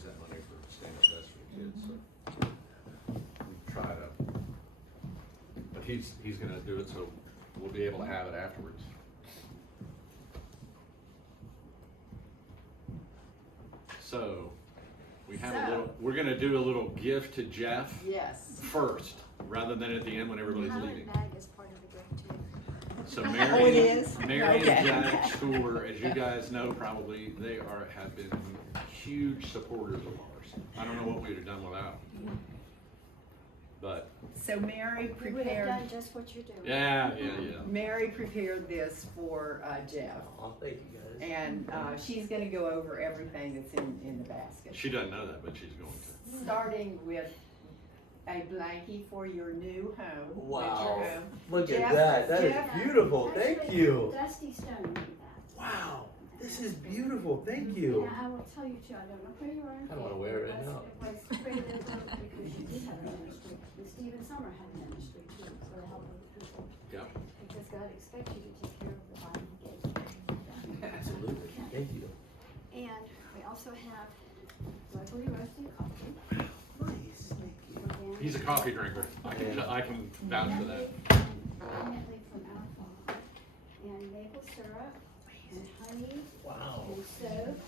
use that money for stand-up vests for the kids, so we try to, but he's gonna do it, so we'll be able to have it afterwards. So, we have a little, we're gonna do a little gift to Jeff Yes. first, rather than at the end when everybody's leaving. Highland bag is part of the gift too. So Oh, Mary, it is? Mary Okay. and Jack, who are, as you guys know probably, have been huge supporters of ours. I don't know what we'd have done without them. But, So Mary You would have prepared, done just what you're doing. yeah. Mary prepared this for Jeff. Oh, thank you guys. And she's gonna go over everything that's in the basket. She doesn't know that, but she's going to. Starting with a blankie for your new home. Wow. winter home. Look Jeff- at that. That is Jeff- beautiful. Thank Actually, you. Dusty Stone made that. Wow. This is beautiful. Thank you. Yeah, I will tell you too, I don't know where you are in I don't wanna faith, wear it but right now. It was created because you did have a ministry, and Stephen Summer had a ministry too, for the help of the people. Yeah. Because God expects you to take care of the body he gave you. Absolutely. Thank you. And we also have locally roasted coffee. Nice. Thank you. organic, He's a coffee drinker. I can vouch for that. Organically from our farm, and maple syrup, and honey, Wow. and soap.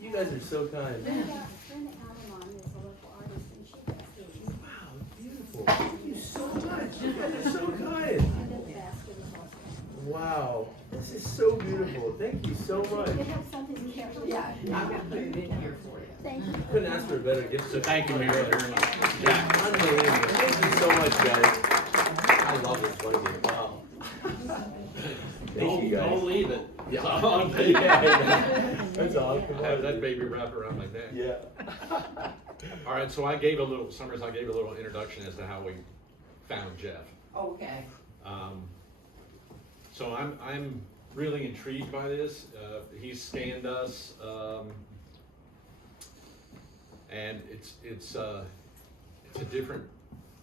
You guys are so kind. Brenda Alamon is a local artist, and she does these. Wow. Beautiful. Thank you so much. You guys are so kind. And then the basket is also. Wow. This is so beautiful. Thank you so much. You have something careful. Yeah, I'm gonna put it in here for you. Thank you. Couldn't ask for a better gift. So thank you, Mary, very much. Yeah. Unbelievable. Thank you so much, guys. I love this blanket. Wow. Thank you, guys. Don't leave it. Yeah. It's on me. Yeah. That's awesome. I have that baby wrapped around my neck. Yeah. All right, so I gave a little introduction as to how we found Jeff. Okay. So I'm really intrigued by this. He scanned us, and it's a different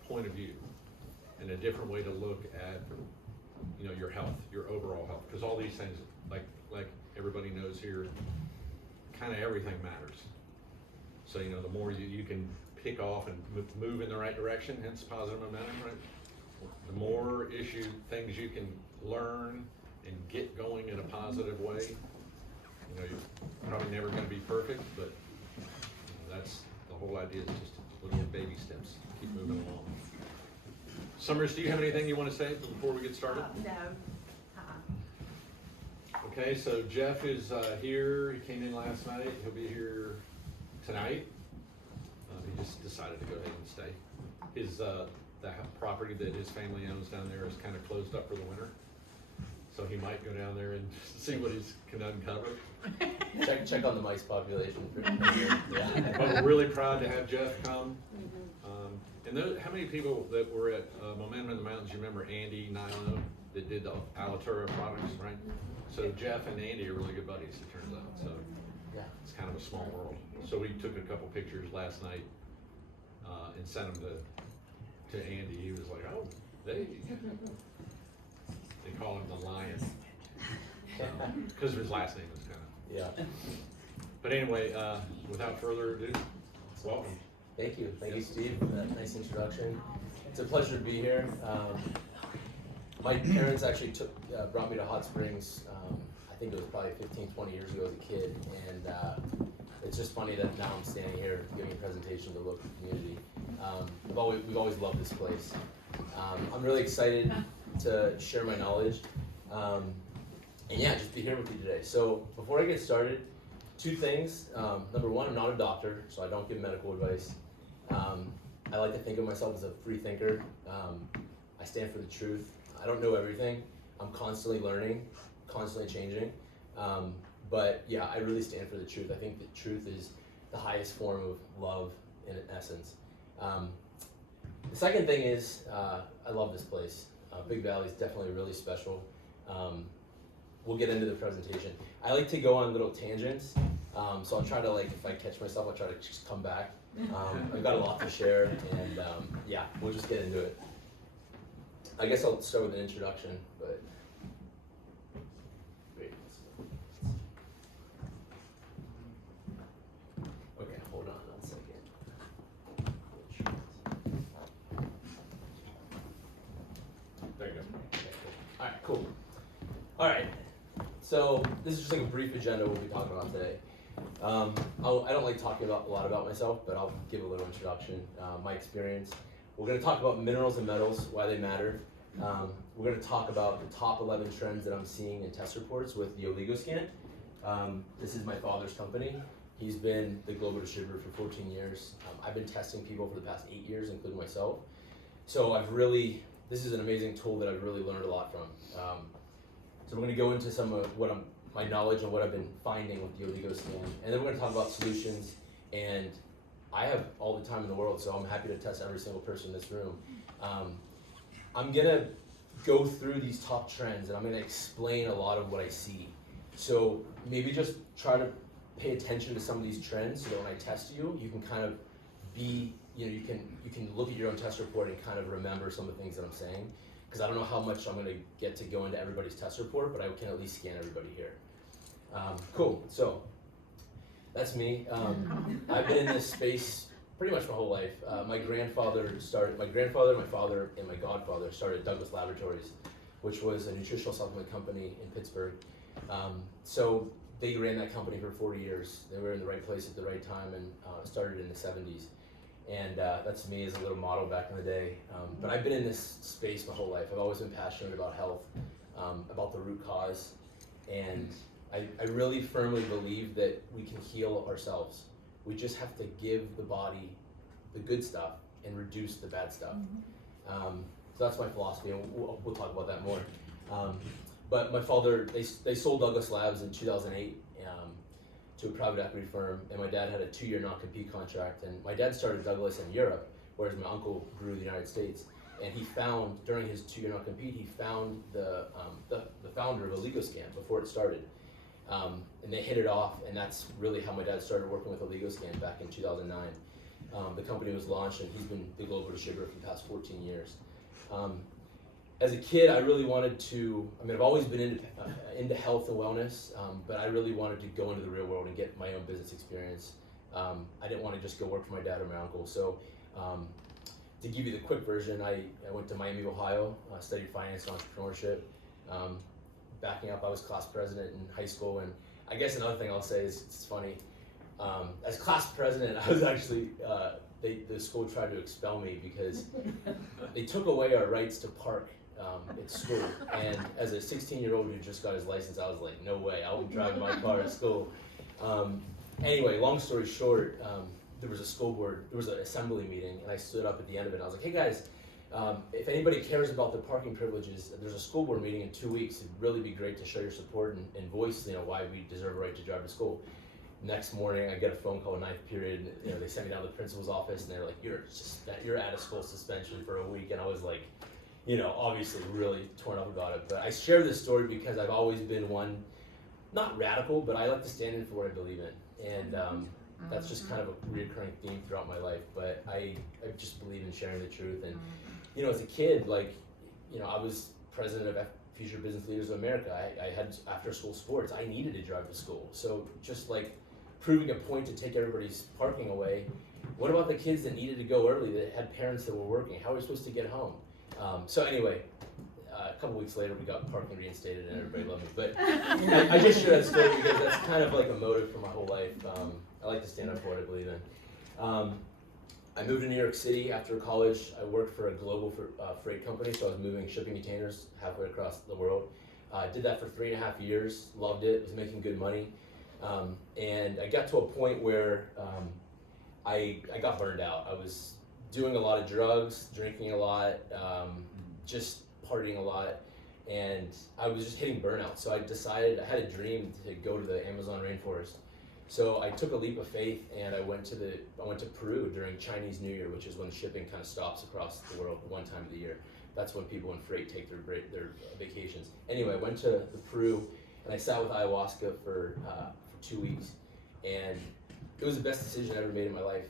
point of view and a different way to look at your health, your overall health, because all these things, like everybody knows here, kind of everything matters. So the more you can pick off and move in the right direction, hence positive momentum, right? The more things you can learn and get going in a positive way. You're probably never going to be perfect, but that's the whole idea, is just little baby steps, keep moving along. Summers, do you have anything you want to say before we get started? No. Okay, so Jeff is here. He came in last night. He'll be here tonight. He just decided to go ahead and stay. The property that his family owns down there is kind of closed up for the winter, so he might go down there and see what he can uncover. Check on the mice population. Yeah. But we're really proud to have Jeff come. And how many people that were at Momentum in the Mountains, you remember Andy Nilo that did the Alatura products, right? So Jeff and Andy are really good buddies, it turns out. So Yeah. it's kind of a small world. So we took a couple pictures last night and sent them to Andy. He was like, "Oh, they call him the Lion," because his last name is kind of. Yeah. But anyway, without further ado, welcome. Thank you. Thank you, Steve, for that nice introduction. It's a pleasure to be here. My parents actually brought me to Hot Springs, I think it was probably 15, 20 years ago as a kid, and it's just funny that now I'm standing here giving a presentation to the local community. We've always loved this place. I'm really excited to share my knowledge, and yeah, just be here with you today. So before I get started, two things. Number one, I'm not a doctor, so I don't give medical advice. I like to think of myself as a free thinker. I stand for the truth. I don't know everything. I'm constantly learning, constantly changing. But yeah, I really stand for the truth. I think that truth is the highest form of love in essence. The second thing is, I love this place. Big Valley is definitely really special. We'll get into the presentation. I like to go on little tangents, so I'll try to, if I catch myself, I'll try to just come back. I've got a lot to share, and yeah, we'll just get into it. I guess I'll start with an introduction, but wait. Okay, hold on. All right, so this is just like a brief agenda we'll be talking about today. I don't like talking a lot about myself, but I'll give a little introduction, my experience. We're going to talk about minerals and metals, why they matter. We're going to talk about the top 11 trends that I'm seeing in test reports with the Oligoscan. This is my father's company. He's been the global distributor for 14 years. I've been testing people for the past 8 years, including myself. So this is an amazing tool that I've really learned a lot from. So we're going to go into some of my knowledge and what I've been finding with the Oligoscan, and then we're going to talk about solutions. And I have all the time in the world, so I'm happy to test every single person in this room. I'm going to go through these top trends, and I'm going to explain a lot of what I see. So maybe just try to pay attention to some of these trends so that when I test you, you can kind of be, you can look at your own test report and kind of remember some of the things that I'm saying. Because I don't know how much I'm going to get to go into everybody's test report, but I can at least scan everybody here. Cool, so that's me. I've been in this space pretty much my whole life. My father, my father, and my godfather started Douglas Laboratories, which was a nutritional supplement company in Pittsburgh. So they ran that company for 40 years. They were in the right place at the right time, and started in the 70s. And that's me as a little model back in the day. But I've been in this space my whole life. I've always been passionate about health, about the root cause. And I really firmly believe that we can heal ourselves. We just have to give the body the good stuff and reduce the bad stuff. So that's my philosophy, and we'll talk about that more. But my father, they sold Douglas Labs in 2008 to a private equity firm, and my dad had a 2-year non-compete contract. And my dad started Douglas in Europe, whereas my uncle grew the United States. And he found, during his 2-year non-compete, he found the founder of Oligoscan before it started. And they hit it off, and that's really how my dad started working with Oligoscan back in 2009. The company was launched, and he's been the global distributor for the past 14 years. As a kid, I really wanted to, I've always been into health and wellness, but I really wanted to go into the real world and get my own business experience. I didn't want to just go work for my dad or my uncle. So to give you the quick version, I went to Miami, Ohio, studied finance and entrepreneurship. Backing up, I was class president in high school, and I guess another thing I'll say is, it's funny, as class president, I was actually, the school tried to expel me because they took away our rights to park at school. And as a 16-year-old who just got his license, I was like, no way, I won't drive my car to school. Anyway, long story short, there was an assembly meeting, and I stood up at the end of it, and I was like, hey guys, if anybody cares about the parking privileges, there's a school board meeting in 2 weeks. It'd really be great to show your support and voice, why we deserve a right to drive to school. Next morning, I get a phone call in 9th period. They sent me down to the principal's office, and they're like, "You're out of school suspension for a week." And I was like, obviously really torn up about it. But I share this story because I've always been one, not radical, but I like to stand in for what I believe in, and that's just kind of a recurring theme throughout my life. But I just believe in sharing the truth. And as a kid, I was president of Future Business Leaders of America. I had after school sports. I needed to drive to school. So just proving a point to take everybody's parking away. What about the kids that needed to go early, that had parents that were working? How are we supposed to get home? So anyway, a couple weeks later, we got parking reinstated and everybody loved me. But I just share that story because that's kind of like a motive for my whole life. I like to stand up for what I believe in. I moved to New York City after college. I worked for a global freight company, so I was moving shipping containers halfway across the world. I did that for 3.5 years, loved it, was making good money. And I got to a point where I got burned out. I was doing a lot of drugs, drinking a lot, just partying a lot, and I was just hitting burnout. So I decided, I had a dream to go to the Amazon rainforest. So I took a leap of faith, and I went to Peru during Chinese New Year, which is when shipping kind of stops across the world one time of the year. That's when people in freight take their vacations. Anyway, I went to Peru, and I sat with ayahuasca for 2 weeks, and it was the best decision I ever made in my life.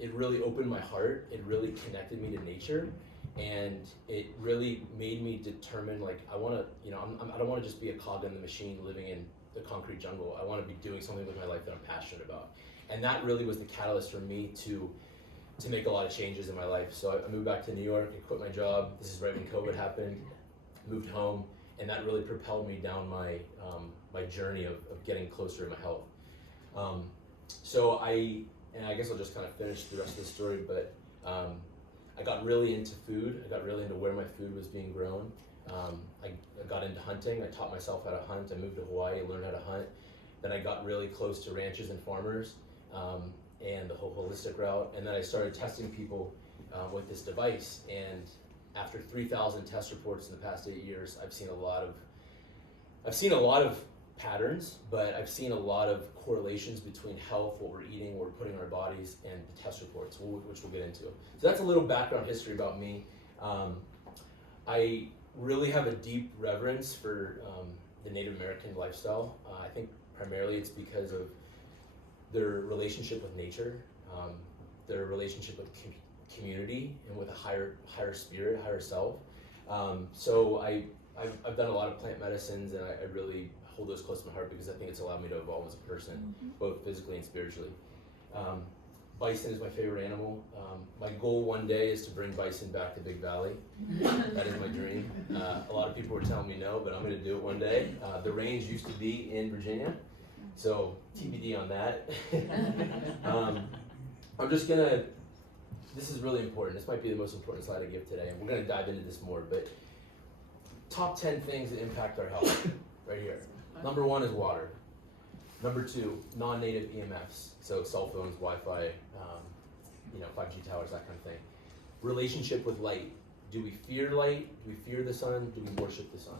It really opened my heart. It really connected me to nature, and it really made me determine, I want to, I don't want to just be a cog in the machine living in the concrete jungle. I want to be doing something with my life that I'm passionate about. And that really was the catalyst for me to make a lot of changes in my life. So I moved back to New York, I quit my job. This is right when COVID happened. Moved home, and that really propelled me down my my journey of getting closer to my health. So I guess I'll just kind of finish the rest of the story, but I got really into food. I got really into where my food was being grown. I got into hunting. I taught myself how to hunt. I moved to Hawaii, learned how to hunt. Then I got really close to ranchers and farmers and the whole holistic route. And then I started testing people with this device. And after 3,000 test reports in the past 8 years, I've seen a lot of patterns, but I've seen a lot of correlations between health, what we're eating, what we're putting in our bodies, and the test reports, which we'll get into. So that's a little background history about me. I really have a deep reverence for the Native American lifestyle. I think primarily it's because of their relationship with nature, their relationship with community, and with a higher spirit, higher self. So I've done a lot of plant medicines, and I really hold those close to my heart because I think it's allowed me to evolve as a person, both physically and spiritually. Bison is my favorite animal. My goal one day is to bring bison back to Big Valley. That is my dream. A lot of people were telling me no, but I'm going to do it one day. The range used to be in Virginia, so TBD on that. I'm just going to, this is really important. This might be the most important slide I give today, and we're going to dive into this more, but top 10 things that impact our health, right here. Number 1 is water. Number 2, non-native EMFs, so cell phones, Wi-Fi, 5G towers, that kind of thing. Relationship with light. Do we fear light? Do we fear the sun? Do we worship the sun?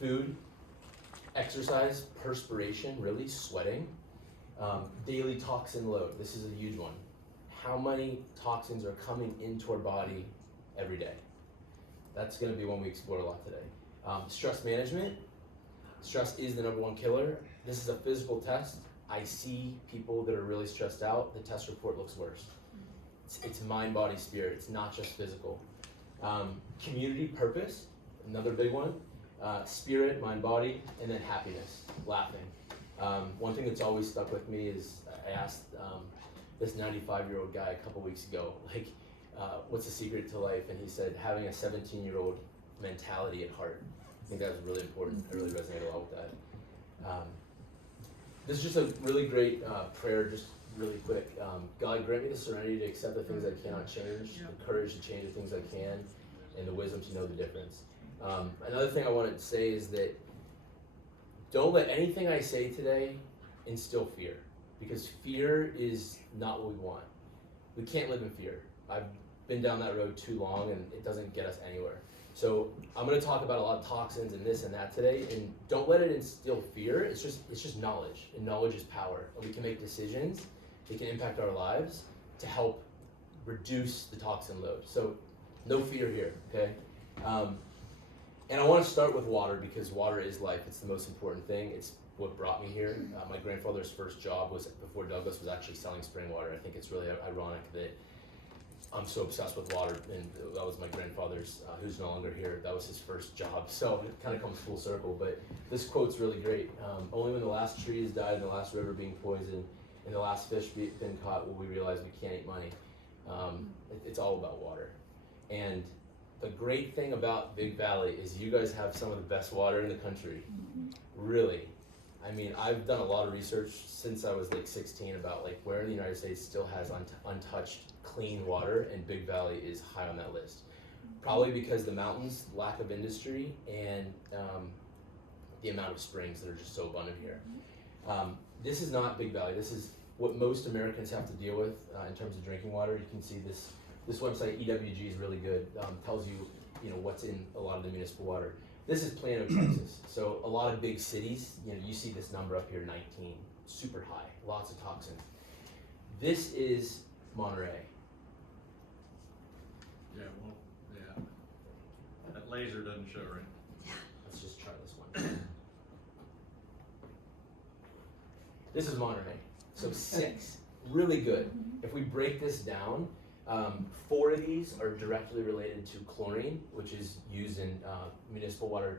Food, exercise, perspiration, really, sweating. Daily toxin load. This is a huge one. How many toxins are coming into our body every day? That's going to be one we explore a lot today. Stress management. Stress is the #1 killer. This is a physical test. I see people that are really stressed out. The test report looks worse. It's mind, body, spirit. It's not just physical. Community purpose, another big one. Spirit, mind, body, and then happiness, laughing. One thing that's always stuck with me is I asked this 95-year-old guy a couple weeks ago, what's the secret to life? And he said, having a 17-year-old mentality at heart. I think that was really important. I really resonated a lot with that. This is just a really great prayer, just really quick. God, grant me the serenity to accept the things I cannot change, the courage to change the things I can, and the wisdom to know the difference. Another thing I wanted to say is that don't let anything I say today instill fear, because fear is not what we want. We can't live in fear. I've been down that road too long, and it doesn't get us anywhere. So I'm going to talk about a lot of toxins and this and that today, and don't let it instill fear. It's just knowledge, and knowledge is power, and we can make decisions that can impact our lives to help reduce the toxin load. So no fear here, okay? And I want to start with water, because water is life. It's the most important thing. It's what brought me here. My grandfather's first job was, before Douglas, was actually selling spring water. I think it's really ironic that I'm so obsessed with water, and that was my grandfather's, who's no longer here. That was his first job, so it kind of comes full circle. But this quote's really great. Only when the last tree has died and the last river being poisoned and the last fish been caught will we realize we can't eat money. It's all about water. And the great thing about Big Valley is you guys have some of the best water in the country. Really. I mean, I've done a lot of research since I was 16 about where in the United States still has untouched clean water, and Big Valley is high on that list. Probably because the mountains, lack of industry, and the amount of springs that are just so abundant here. This is not Big Valley. This is what most Americans have to deal with in terms of drinking water. You can see this website, EWG, is really good. Tells you what's in a lot of the municipal water. This is Plano, Texas. So a lot of big cities, you see this number up here, 19, super high, lots of toxins. This is Monterey. Yeah, well, yeah. That laser doesn't show right. Let's just try this one. This is Monterey. So 6, really good. If we break this down, 4 of these are directly related to chlorine, which is used in municipal water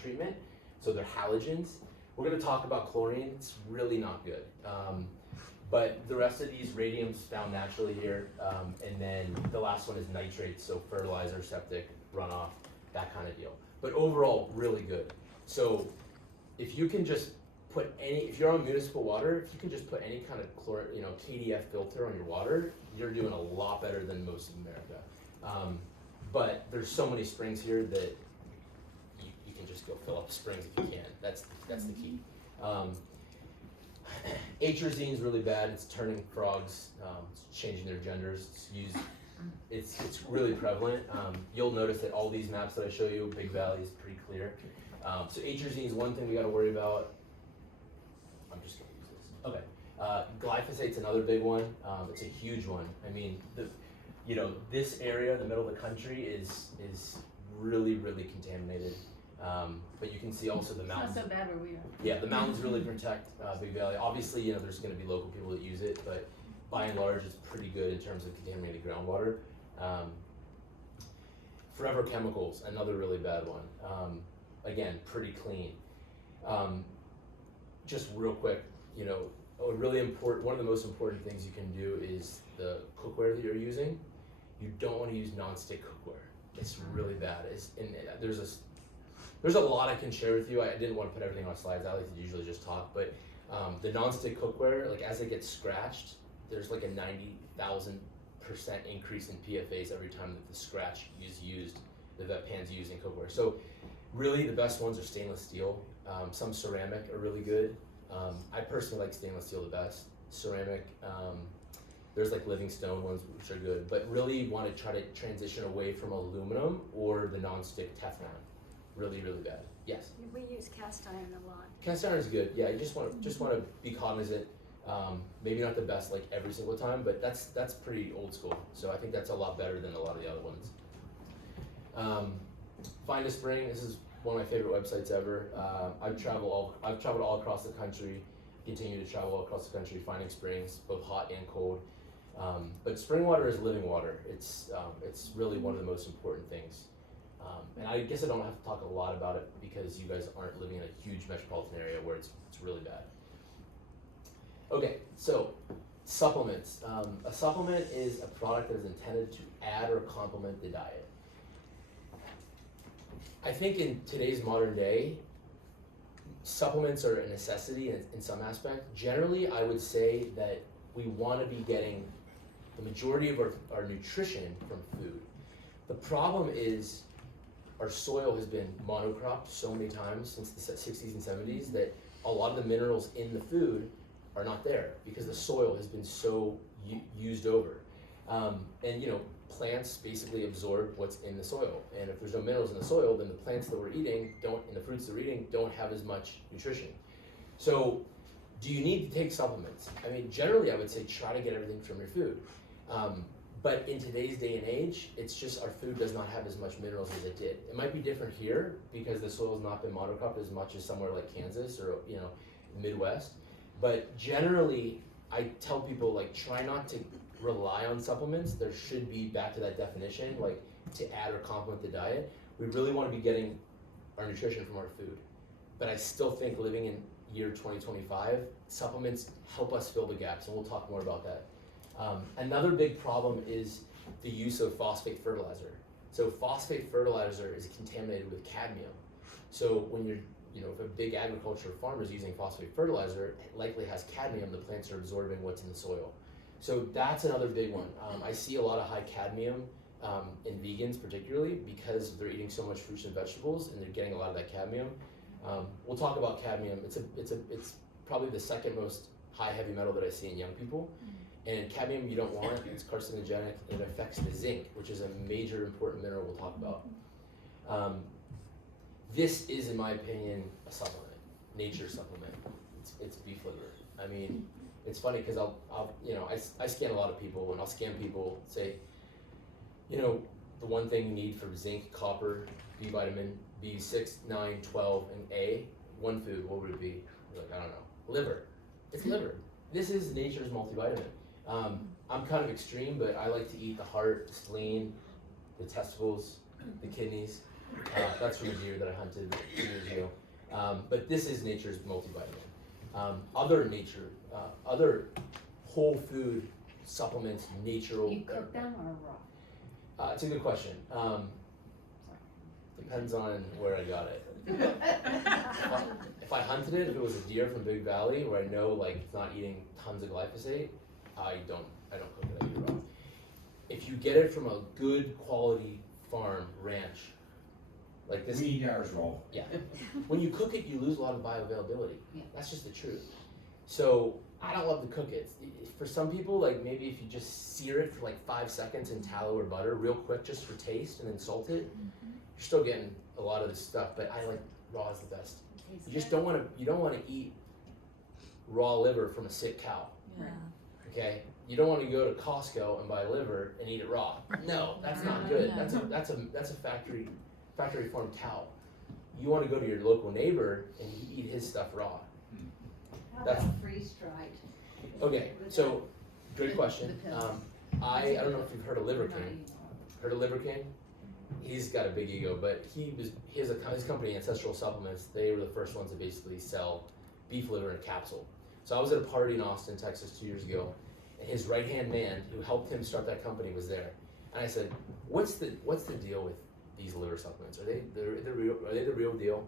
treatment. So they're halogens. We're going to talk about chlorine. It's really not good. But the rest of these, radium's found naturally here. And then the last one is nitrates, so fertilizer, septic, runoff, that kind of deal. but overall, really good. So if you can just put if you're on municipal water, if you can just put any kind of KDF filter on your water, you're doing a lot better than most of America. But there's so many springs here that you can just go fill up springs if you can. That's the key. Atrazine's really bad. It's turning frogs, it's changing their genders. It's really prevalent. You'll notice that all these maps that I show you, Big Valley is pretty clear. So atrazine is one thing we got to worry about. I'm just going to use this. Okay. Glyphosate's another big one. It's a huge one. I mean, this area, the middle of the country, is really, really contaminated. But you can see also the mountains. It's not so bad where we are. Yeah, the mountains really protect Big Valley. Obviously, there's going to be local people that use it, but by and large, it's pretty good in terms of contaminated groundwater. Forever chemicals, another really bad one. Again, pretty clean. Just real quick, one of the most important things you can do is the cookware that you're using. You don't want to use nonstick cookware. It's really bad. There's a lot I can share with you. I didn't want to put everything on slides. I like to usually just talk, but the nonstick cookware, like as it gets scratched, there's like a 90,000% increase in PFAs every time that the scratch is used, that pan's used in cookware. So really the best ones are stainless steel. Some ceramic are really good. I personally like stainless steel the best. Ceramic, there's like Livingstone ones which are good, but really want to try to transition away from aluminum or the nonstick Teflon. Really, really bad. Yes? We use cast iron a lot. Cast iron is good. Yeah, you just want to be cognizant. Maybe not the best like every single time, but that's pretty old school. So I think that's a lot better than a lot of the other ones. Find a Spring. This is one of my favorite websites ever. I've traveled all across the country. Continue to travel all across the country, finding springs, both hot and cold. But spring water is living water. It's really one of the most important things. And I guess I don't have to talk a lot about it because you guys aren't living in a huge metropolitan area where it's really bad. Okay, so supplements. A supplement is a product that is intended to add or complement the diet. I think in today's modern day, supplements are a necessity in some aspect. Generally, I would say that we want to be getting the majority of our nutrition from food. The problem is our soil has been monocropped so many times since the 60s and 70s that a lot of the minerals in the food are not there because the soil has been so used over. And plants basically absorb what's in the soil. And if there's no minerals in the soil, then the plants that we're eating and the fruits that we're eating don't have as much nutrition. So do you need to take supplements? I mean, generally I would say try to get everything from your food. But in today's day and age, it's just our food does not have as much minerals as it did. It might be different here because the soil has not been monocropped as much as somewhere like Kansas or the Midwest. But generally, I tell people try not to rely on supplements. There should be, back to that definition, to add or complement the diet. We really want to be getting our nutrition from our food. But I still think living in year 2025, supplements help us fill the gaps, and we'll talk more about that. Another big problem is the use of phosphate fertilizer. So phosphate fertilizer is contaminated with cadmium. So when if a big agriculture farmer is using phosphate fertilizer, it likely has cadmium. The plants are absorbing what's in the soil. So that's another big one. I see a lot of high cadmium in vegans particularly because they're eating so much fruits and vegetables and they're getting a lot of that cadmium. We'll talk about cadmium. It's probably the second most high heavy metal that I see in young people. And cadmium you don't want, it's carcinogenic, and it affects the zinc, which is a major important mineral we'll talk about. This is, in my opinion, a supplement, nature supplement. It's beef liver. I mean, it's funny because I scan a lot of people, and I'll scan people, say, the one thing you need for zinc, copper, B vitamin, B6, 9, 12, and A, one food, what would it be? You're like, I don't know. Liver. It's liver. This is nature's multivitamin. I'm kind of extreme, but I like to eat the heart, the spleen, the testicles, the kidneys. That's from a deer that I hunted 2 years ago. But this is nature's multivitamin. Other whole food supplements, natural. You cook them or raw? It's a good question. Depends on where I got it. If I hunted it, if it was a deer from Big Valley where I know like it's not eating tons of glyphosate, I don't cook it, I eat it raw. If you get it from a good quality farm, ranch, like this. We eat ours raw. Yeah. When you cook it, you lose a lot of bioavailability. Yeah. That's just the truth. So I don't love to cook it. For some people, like maybe if you just sear it for like 5 seconds in tallow or butter real quick just for taste and then salt it, you're still getting a lot of this stuff, but I like raw is the best. You just don't want to eat raw liver from a sick cow. Yeah. Okay? You don't want to go to Costco and buy liver and eat it raw. No, that's not good. That's a factory farm cow. You want to go to your local neighbor and you eat his stuff raw. How That's- about freeze-dried? Okay, so good question. I don't know if you've heard of Liver King. Heard of Liver King? He's got a big ego, but his company, Ancestral Supplements, they were the first ones to basically sell beef liver in a capsule. So I was at a party in Austin, Texas 2 years ago, and his right-hand man who helped him start that company was there. And I said, what's the deal with these liver supplements? Are they the real deal?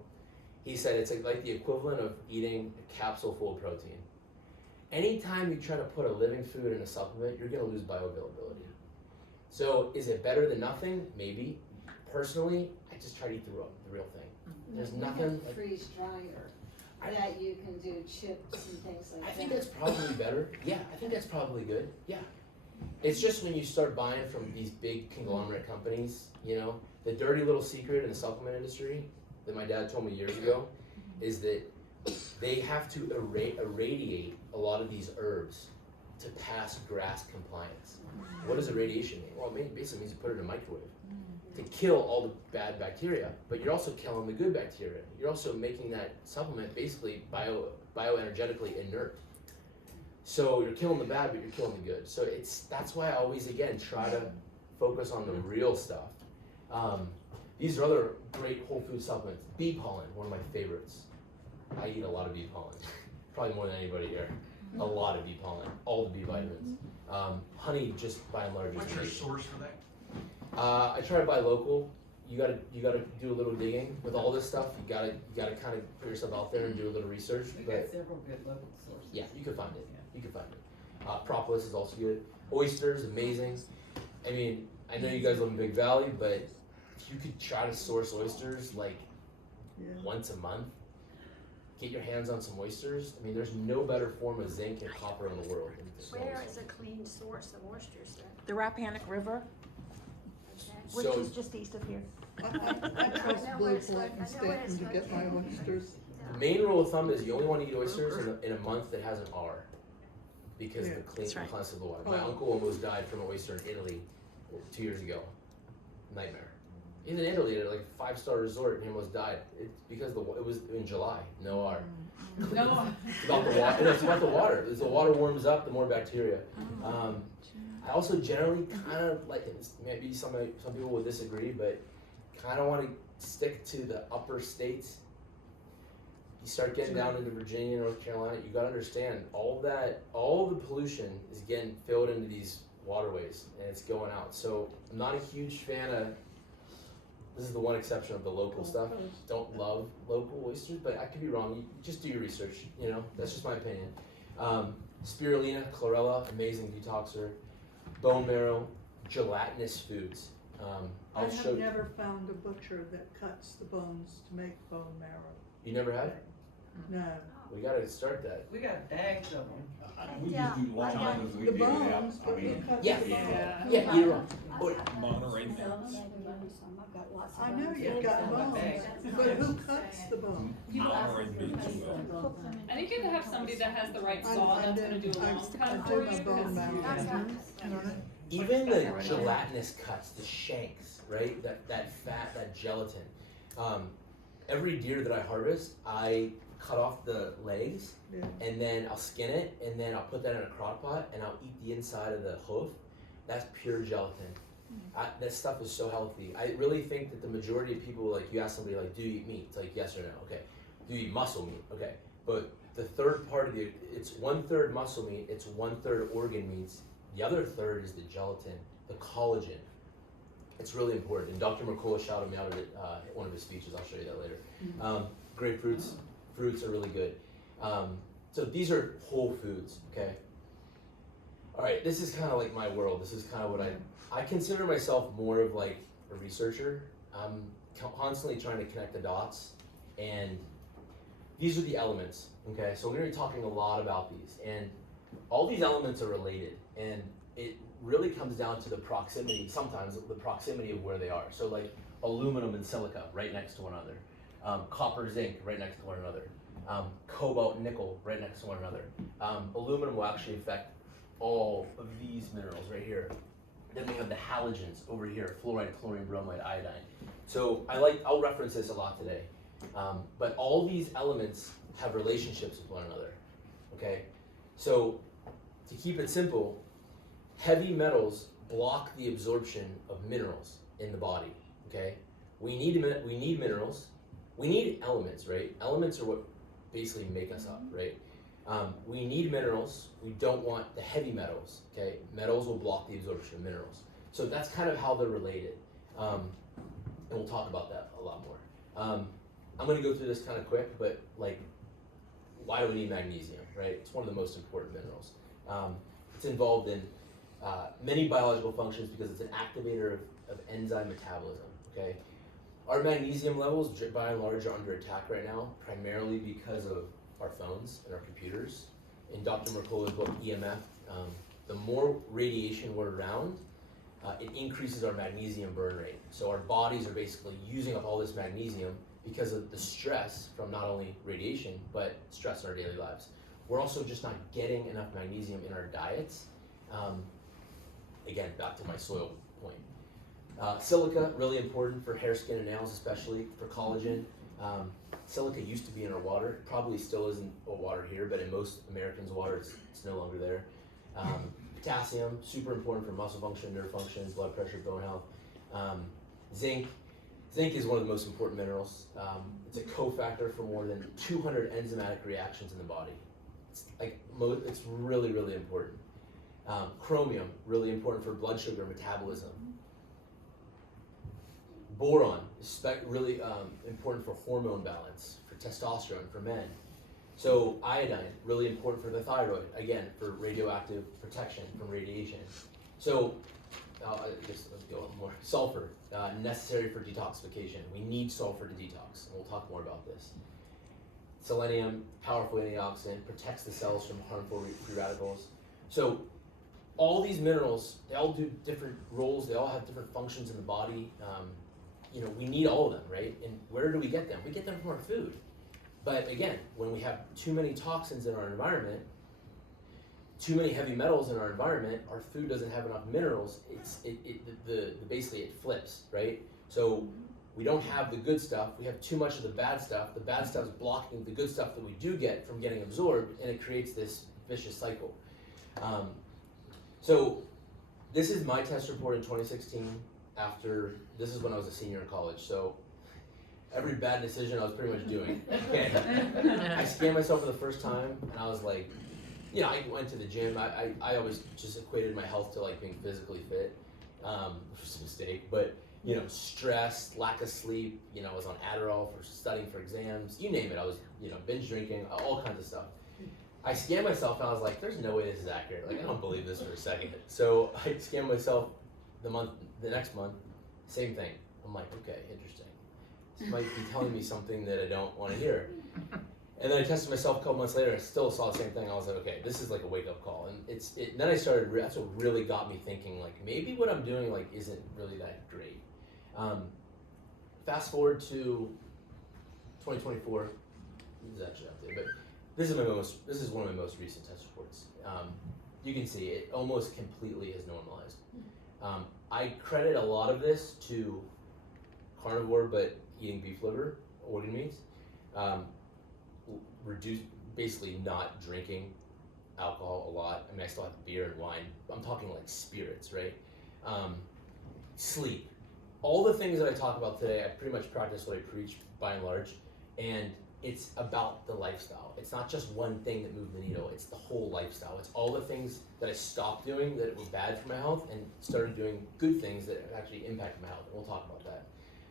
He said it's like the equivalent of eating a capsule full of protein. Anytime you try to put a living food in a supplement, you're gonna lose bioavailability. So is it better than nothing? Maybe. Personally, I just try to eat the real thing. There's nothing like, Freeze-dryer, that you can do chips and things like that. I think that's probably better. Yeah, I think that's probably good. Yeah. It's just when you start buying from these big conglomerate companies, you know, the dirty little secret in the supplement industry that my dad told me years ago is that they have to irradiate a lot of these herbs to pass GRAS compliance. What does irradiation mean? Well, it basically means you put it in a microwave to kill all the bad bacteria, but you're also killing the good bacteria. You're also making that supplement basically bioenergetically inert. So you're killing the bad, but you're killing the good. So that's why I always, again, try to focus on the real stuff. These are other great whole food supplements. Bee pollen, one of my favorites. I eat a lot of bee pollen, probably more than anybody here. A lot of bee pollen, all the B vitamins. Honey, just by and large, is What's your amazing. source for that? I try to buy local. You gotta do a little digging with all this stuff. You gotta kind of put yourself out there and do a little research. We But got several good local sources. yeah, you can find it. You can find it. Propolis is also good. Oysters, amazing. I mean, I know you guys live in Big Valley, but if you could try to source oysters like once a month, get your hands on some oysters. I mean, there's no better form of zinc and copper in the world. than Where oysters. is a clean source of oysters then? The Rappahannock River, which So- is just east of here. I trust know Blue where it's Point lo- and I know where it's Stanton to get my located. oysters. The main rule of thumb is you only want to eat oysters in a month that has an R, because Yeah. the That's right. cleanness of the water. My Oh. uncle almost died from an oyster in Italy 2 years ago. Nightmare. He's in Italy at like a 5-star resort and he almost died. It's because it was in July, no R. No. It's about the water. It's about the water. As the water warms up, the more bacteria. I also generally kind of like, maybe some people will disagree, but kind of want to stick to the upper states. You start getting down into Virginia, North Carolina, you gotta understand all the pollution is getting filled into these waterways and it's going out. So I'm not a huge fan of, this is the one exception of the local stuff. Don't love local oysters, but I could be wrong. You just do your research, you know, that's just my opinion. Spirulina, chlorella, amazing detoxer. Bone marrow, gelatinous foods. I I'll have show you. never found a butcher that cuts the bones to make bone marrow. You never had? No, We gotta start that. We got bags of them. We just do long ones, we the dig it out, bones, I but who mean, cuts Yeah. the bones? Yeah, eat it raw. Monterey Some, Mountains. I've got lots of I know bones. you've got Yeah. bones, but who cuts the bones? Monterey beans as well. I think you have to have somebody that has the right I- saw I that's gonna do- do a I- long I cut do for my you. bone because- marrow. Even the gelatinous cuts, the shanks, right? That fat, that gelatin. Every deer that I harvest, I cut off the legs Yeah. and then I'll skin it and then I'll put that in a crock pot and I'll eat the inside of the hoof. That's pure gelatin. That stuff is so healthy. I really think that the majority of people, like you ask somebody like, do you eat meat? It's like yes or no. Okay. Do you eat muscle meat? Okay. But the third part of it's 1/3 muscle meat, it's 1/3 organ meats. The other third is the gelatin, the collagen. It's really important, and Dr. Mercola shouted me out at it at one of his speeches. I'll show you that later. Grapefruits, fruits are really good. So these are whole foods, okay? All right, this is kind of like my world. This is kind of what I consider myself more of like a researcher. I'm constantly trying to connect the dots, and these are the elements, okay? So we're gonna be talking a lot about these, and all these elements are related, and it really comes down to the proximity, sometimes the proximity of where they are. So like aluminum and silica right next to one another, copper, zinc right next to one another, cobalt, nickel right next to one another. Aluminum will actually affect all of these minerals right here. Then we have the halogens over here, fluoride, chlorine, bromide, iodine. So I'll reference this a lot today. But all these elements have relationships with one another, okay? So to keep it simple, heavy metals block the absorption of minerals in the body, okay? We need minerals, we need elements, right? Elements are what basically make us up, right? We need minerals, we don't want the heavy metals, okay? Metals will block the absorption of minerals. So that's kind of how they're related. And we'll talk about that a lot more. I'm gonna go through this kind of quick, but like, why do we need magnesium, right? It's one of the most important minerals. It's involved in many biological functions because it's an activator of enzyme metabolism, okay? Our magnesium levels, by and large, are under attack right now, primarily because of our phones and our computers. In Dr. Mercola's book, EMF, the more radiation we're around, it increases our magnesium burn rate. So our bodies are basically using up all this magnesium because of the stress from not only radiation, but stress in our daily lives. We're also just not getting enough magnesium in our diets. Again, back to my soil point. Silica, really important for hair, skin, and nails, especially for collagen. Silica used to be in our water, probably still isn't in water here, but in most Americans' water, it's no longer there. Potassium, super important for muscle function, nerve function, blood pressure, bone health. Zinc is one of the most important minerals. It's a cofactor for more than 200 enzymatic reactions in the body. It's really, really important. Chromium, really important for blood sugar metabolism. Boron, really important for hormone balance, for testosterone, for men. So iodine, really important for the thyroid, again, for radioactive protection from radiation. So, let's go on more. Sulfur, necessary for detoxification. We need sulfur to detox, and we'll talk more about this. Selenium, powerful antioxidant, protects the cells from harmful free radicals. So all these minerals, they all do different roles, they all have different functions in the body. We need all of them, right? And where do we get them? We get them from our food. But again, when we have too many toxins in our environment, too many heavy metals in our environment, our food doesn't have enough minerals, basically it flips, right? So we don't have the good stuff, we have too much of the bad stuff is blocking the good stuff that we do get from getting absorbed, and it creates this vicious cycle. So this is my test report in 2016 this is when I was a senior in college, so every bad decision I was pretty much doing. Okay. I scanned myself for the first time, and I was like, I went to the gym. I always just equated my health to like being physically fit, which was a mistake. But stress, lack of sleep. I was on Adderall for studying for exams. You name it. I was binge drinking, all kinds of stuff. I scanned myself, and I was like, "There's no way this is accurate. Like, I don't believe this for a second." So I scanned myself the next month, same thing. I'm like, okay, interesting. This might be telling me something that I don't want to hear. And then I tested myself a couple months later, and I still saw the same thing. I was like, okay, this is like a wake-up call. And then I started, that's what really got me thinking, like, maybe what I'm doing, like, isn't really that great. Fast forward to 2024, this is actually up there, but this is one of my most recent test reports. You can see it almost completely has normalized. I credit a lot of this to carnivore, but eating beef liver, organ meats. Basically not drinking alcohol a lot. I mean, I still have beer and wine. I'm talking like spirits, right? Sleep. All the things that I talk about today, I pretty much practice what I preach by and large, and it's about the lifestyle. It's not just one thing that moved the needle, it's the whole lifestyle. It's all the things that I stopped doing that were bad for my health and started doing good things that actually impacted my health. And we'll talk about that.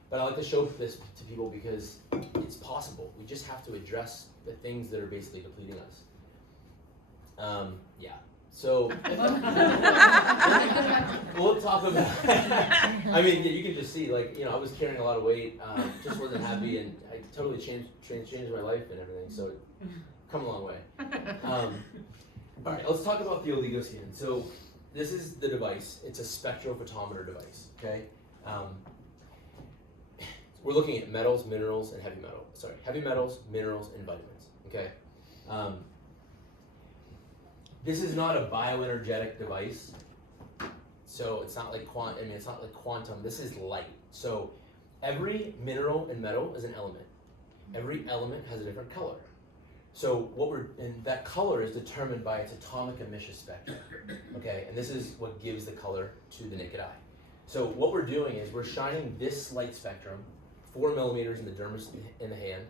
But I like to show this to people because it's possible. We just have to address the things that are basically depleting us. Yeah. So we'll talk about. I mean, you can just see, like, I was carrying a lot of weight, just wasn't happy, and I totally changed my life and everything. So, come a long way. All right, let's talk about the Oligoscan. So, this is the device. It's a spectrophotometer device. Okay. We're looking at metals, minerals, and heavy metals, minerals, and vitamins. Okay. This is not a bioenergetic device, so it's not like it's not like quantum. This is light. So every mineral and metal is an element. Every element has a different color. So and that color is determined by its atomic emission spectrum. Okay, and this is what gives the color to the naked eye. So what we're doing is we're shining this light spectrum, 4 millimeters in the dermis in the hand,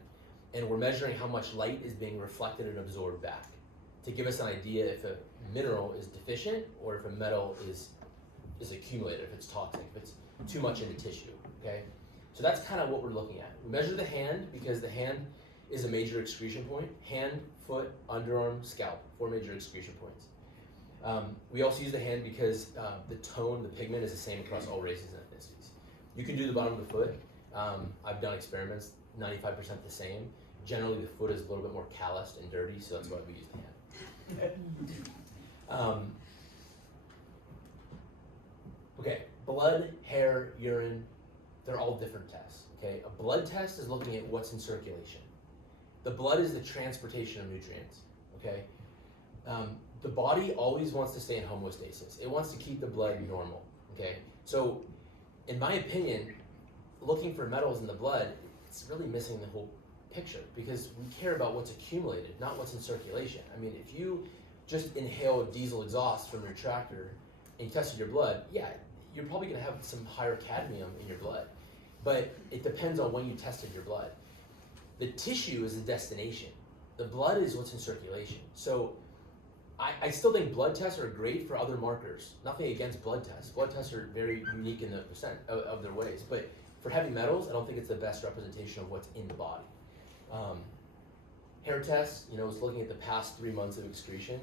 and we're measuring how much light is being reflected and absorbed back, to give us an idea if a mineral is deficient or if a metal is accumulated, if it's toxic, if it's too much in the tissue, okay? So that's kind of what we're looking at. We measure the hand because the hand is a major excretion point. Hand, foot, underarm, scalp, 4 major excretion points. We also use the hand because the tone, the pigment is the same across all races and ethnicities. You can do the bottom of the foot. I've done experiments, 95% the same. Generally, the foot is a little bit more calloused and dirty, so that's why we use the hand. Okay, blood, hair, urine, they're all different tests. Okay, a blood test is looking at what's in circulation. The blood is the transportation of nutrients. Okay, the body always wants to stay in homeostasis. It wants to keep the blood normal. Okay, so in my opinion, looking for metals in the blood, it's really missing the whole picture, because we care about what's accumulated, not what's in circulation. I mean, if you just inhale diesel exhaust from your tractor and you tested your blood, yeah, you're probably going to have some higher cadmium in your blood, but it depends on when you tested your blood. The tissue is the destination. The blood is what's in circulation. So I still think blood tests are great for other markers. Nothing against blood tests. Blood tests are very unique in the percent of their ways, but for heavy metals, I don't think it's the best representation of what's in the body. Hair tests, was looking at the past 3 months of excretion.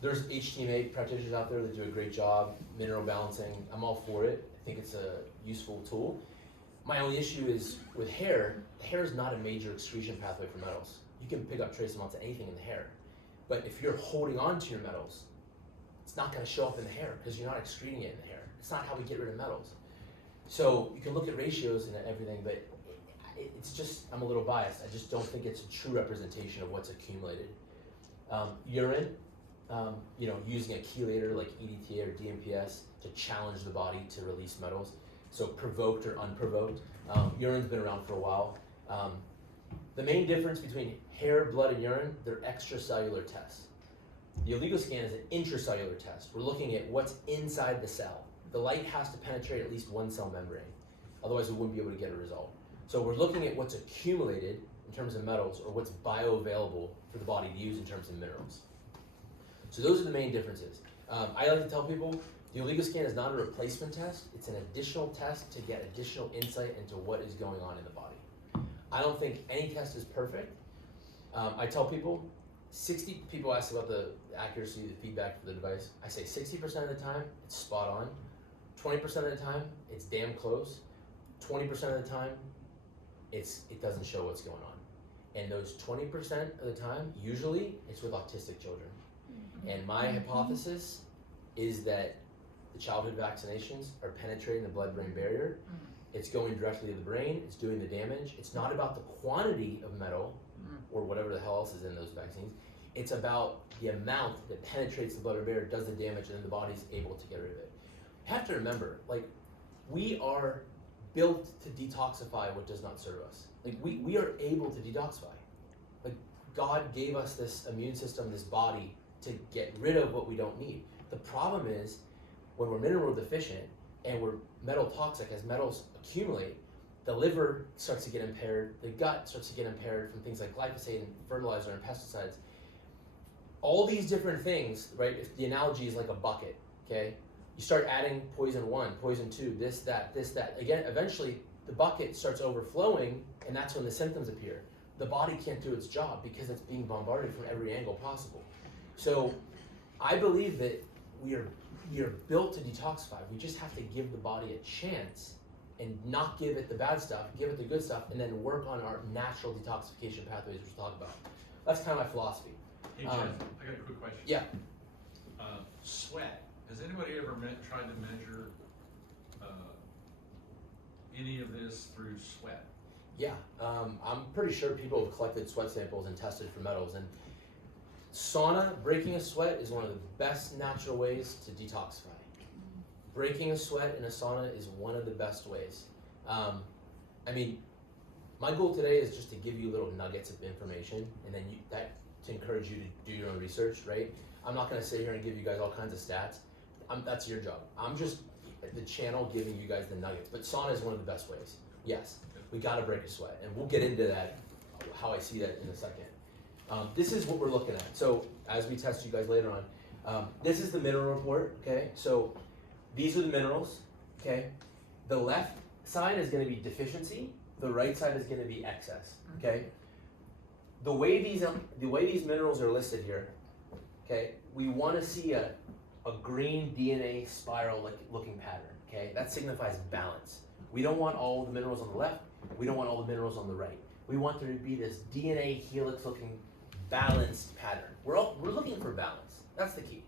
There's HTMA practitioners out there that do a great job, mineral balancing. I'm all for it. I think it's a useful tool. My only issue is with hair. Hair is not a major excretion pathway for metals. You can pick up trace amounts of anything in the hair. But if you're holding on to your metals, it's not going to show up in the hair because you're not excreting it in the hair. It's not how we get rid of metals. So you can look at ratios and everything, but it's just, I'm a little biased. I just don't think it's a true representation of what's accumulated. Urine, using a chelator like EDTA or DMPS to challenge the body to release metals. So provoked or unprovoked. Urine's been around for a while. The main difference between hair, blood, and urine, they're extracellular tests. The Oligoscan is an intracellular test. We're looking at what's inside the cell. The light has to penetrate at least one cell membrane. Otherwise, we wouldn't be able to get a result. So we're looking at what's accumulated in terms of metals or what's bioavailable for the body to use in terms of minerals. So those are the main differences. I like to tell people the Oligoscan is not a replacement test. It's an additional test to get additional insight into what is going on in the body. I don't think any test is perfect. I tell people, 60 people ask about the accuracy, the feedback for the device. I say 60% of the time, it's spot on. 20% of the time, it's damn close. 20% of the time, it doesn't show what's going on. And those 20% of the time, usually, it's with autistic children. And my hypothesis is that the childhood vaccinations are penetrating the blood-brain barrier. It's going directly to the brain. It's doing the damage. It's not about the quantity of metal or whatever the hell else is in those vaccines. It's about the amount that penetrates the blood-brain barrier, does the damage, and then the body's able to get rid of it. You have to remember, we are built to detoxify what does not serve us. We are able to detoxify. God gave us this immune system, this body, to get rid of what we don't need. The problem is when we're mineral deficient and we're metal toxic, as metals accumulate, the liver starts to get impaired, the gut starts to get impaired from things like glyphosate and fertilizer and pesticides. All these different things, right? If the analogy is like a bucket, okay? You start adding poison 1, poison 2, this, that. Again, eventually the bucket starts overflowing, and that's when the symptoms appear. The body can't do its job because it's being bombarded from every angle possible. So I believe that we are built to detoxify. We just have to give the body a chance and not give it the bad stuff, give it the good stuff, and then work on our natural detoxification pathways, which we'll talk about. That's kind of my philosophy. Hey Jeff, I got a quick question. Yeah. Sweat. Has anybody ever tried to measure any of this through sweat? Yeah, I'm pretty sure people have collected sweat samples and tested for metals. And sauna, breaking a sweat, is one of the best natural ways to detoxify. Breaking a sweat in a sauna is one of the best ways. I mean, my goal today is just to give you little nuggets of information, and then to encourage you to do your own research, right? I'm not going to sit here and give you guys all kinds of stats. That's your job. I'm just the channel giving you guys the nuggets. But sauna is one of the best ways. Yes, we got to break a sweat, and we'll get into that, how I see that in a second. This is what we're looking at. So as we test you guys later on, this is the mineral report. Okay, so these are the minerals. Okay, the left side is going to be deficiency. The right side is going to be excess. Okay, the way these minerals are listed here. Okay, we want to see a green DNA spiral looking pattern. Okay, that signifies balance. We don't want all the minerals on the left. We don't want all the minerals on the right. We want there to be this DNA helix looking balanced pattern. We're looking for balance. That's the key.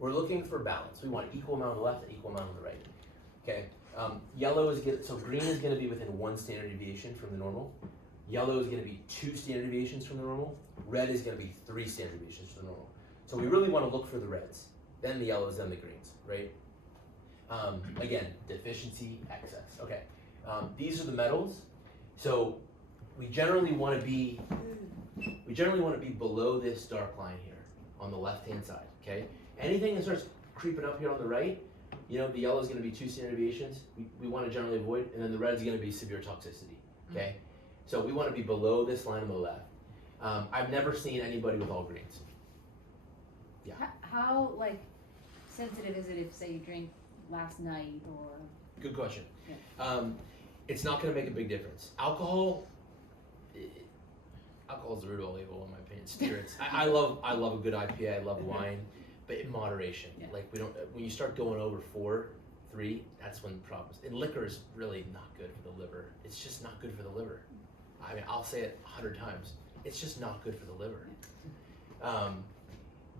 We're looking for balance. We want equal amount on the left and equal amount on the right. Okay. Yellow is good. So green is going to be within 1 standard deviation from the normal. Yellow is going to be 2 standard deviations from the normal. Red is going to be 3 standard deviations from the normal. So we really want to look for the reds, then the yellows, then the greens, right? Again, deficiency, excess. Okay. These are the metals. So we generally want to be below this dark line here on the left-hand side. Okay. Anything that starts creeping up here on the right, you know, the yellow is going to be 2 standard deviations. We want to generally avoid, and then the red is going to be severe toxicity. Okay. So we want to be below this line on the left. I've never seen anybody with all greens. Yeah. How like sensitive is it if, say, you drink last night or? Good question. Yeah. It's not going to make a big difference. Alcohol is the root of all evil, in my opinion. Spirits. I love a good IPA. I love wine, but in moderation. Yeah. Like when you start going over 4, 3, that's when problems. And liquor is really not good for the liver. It's just not good for the liver. I mean, I'll say it 100 times. It's just not good for the liver.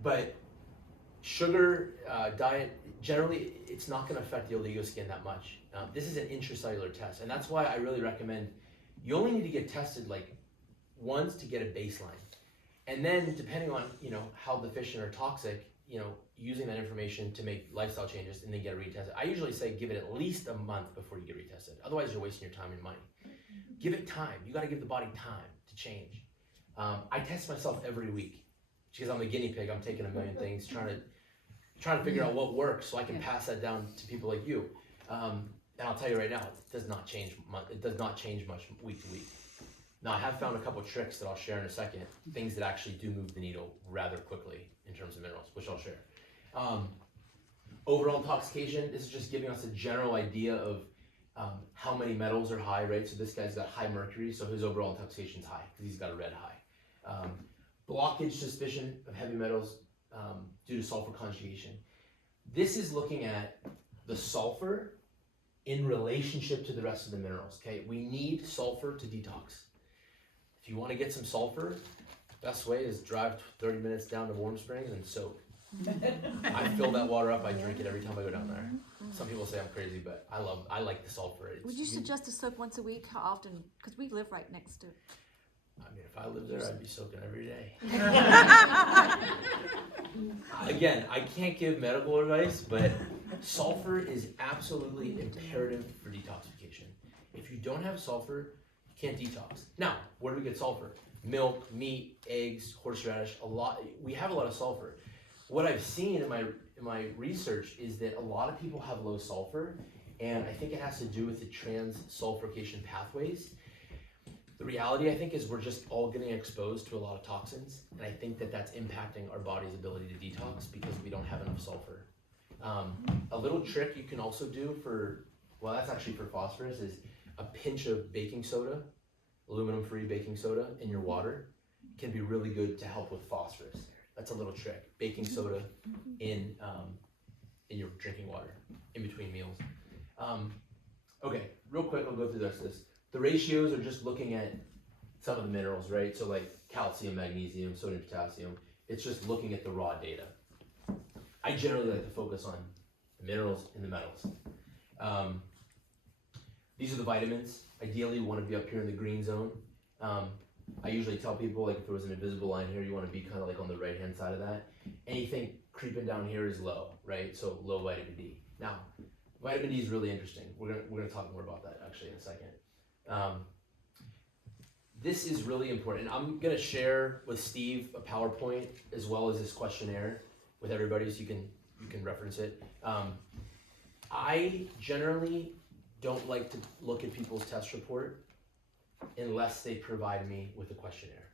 But sugar diet, generally, it's not going to affect the Oligoscan that much. This is an intracellular test, and that's why I really recommend you only need to get tested like once to get a baseline, and then depending on how deficient or toxic, using that information to make lifestyle changes and then get retested. I usually say give it at least a month before you get retested. Otherwise, you're wasting your time and money. Give it time. You got to give the body time to change. I test myself every week because I'm the guinea pig. I'm taking a million things, trying to figure out what works so I can pass that down to people like you. And I'll tell you right now, it does not change much. It does not change much week to week. Now I have found a couple tricks that I'll share in a second. Things that actually do move the needle rather quickly in terms of minerals, which I'll share. Overall intoxication. This is just giving us a general idea of how many metals are high, right? So this guy's got high mercury, so his overall intoxication is high because he's got a red high. Blockage suspicion of heavy metals due to sulfur conjugation. This is looking at the sulfur in relationship to the rest of the minerals, okay? We need sulfur to detox. If you want to get some sulfur, best way is drive 30 minutes down to Warm Springs and soak. I fill that water up, I drink it every time I go down there. Some people say I'm crazy, but I like the sulfur. Would you suggest to soak once a week? How often? Because we live right next to it. I mean, if I lived there, I'd be soaking every day. Again, I can't give medical advice, but sulfur is absolutely imperative for detoxification. If you don't have sulfur, you can't detox. Now, where do we get sulfur? Milk, meat, eggs, horseradish, we have a lot of sulfur. What I've seen in my research is that a lot of people have low sulfur, and I think it has to do with the trans-sulfurication pathways. The reality, I think, is we're just all getting exposed to a lot of toxins, and I think that that's impacting our body's ability to detox because we don't have enough sulfur. A little trick you can also do for, well, that's actually for phosphorus, is a pinch of baking soda, aluminum-free baking soda in your water can be really good to help with phosphorus. That's a little trick. Baking soda in your drinking water in between meals. Okay, real quick, I'll go through this. The ratios are just looking at some of the minerals, right? So like calcium, magnesium, sodium, potassium. It's just looking at the raw data. I generally like to focus on the minerals and the metals. These are the vitamins. Ideally, you want to be up here in the green zone. I usually tell people, like if there was an invisible line here, you want to be kind of like on the right-hand side of that. Anything creeping down here is low, right? So low vitamin D. Now, vitamin D is really interesting. We're gonna talk more about that actually in a second. This is really important. I'm gonna share with Steve a PowerPoint as well as this questionnaire with everybody, so you can reference it. I generally don't like to look at people's test report unless they provide me with a questionnaire.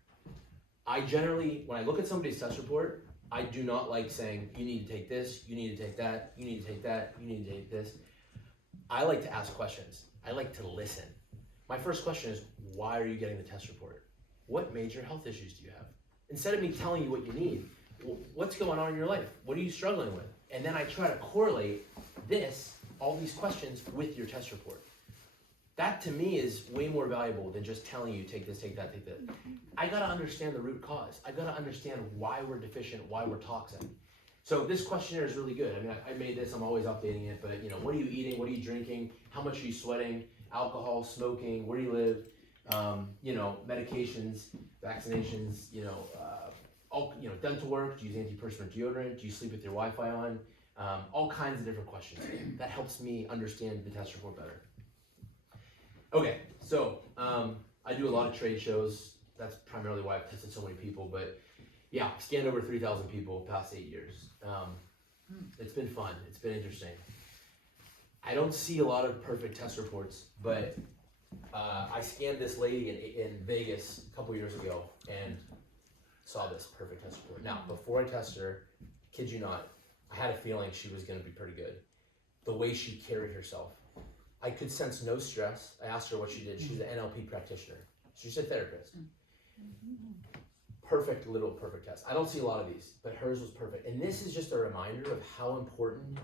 I generally, when I look at somebody's test report, I do not like saying, you need to take this, you need to take that, you need to take that, you need to take this. I like to ask questions. I like to listen. My first question is, why are you getting the test report? What major health issues do you have? Instead of me telling you what you need, what's going on in your life? What are you struggling with? And then I try to correlate all these questions with your test report. That to me is way more valuable than just telling you take this, take that, take that. I gotta understand the root cause. I gotta understand why we're deficient, why we're toxic. So this questionnaire is really good. I mean, I made this, I'm always updating it, but what are you eating? What are you drinking? How much are you sweating? Alcohol, smoking, where do you live? Medications, vaccinations, dental work, do you use antiperspirant deodorant? Do you sleep with your Wi-Fi on? All kinds of different questions. That helps me understand the test report better. Okay, so I do a lot of trade shows. That's primarily why I've tested so many people, but yeah, I've scanned over 3,000 people past 8 years. It's been fun, it's been interesting. I don't see a lot of perfect test reports, but I scanned this lady in Vegas a couple years ago and saw this perfect test report. Now, before I tested her, kid you not, I had a feeling she was gonna be pretty good. The way she carried herself. I could sense no stress. I asked her what she did. She's an NLP practitioner. She's a therapist. Perfect test. I don't see a lot of these, but hers was perfect. And this is just a reminder of how important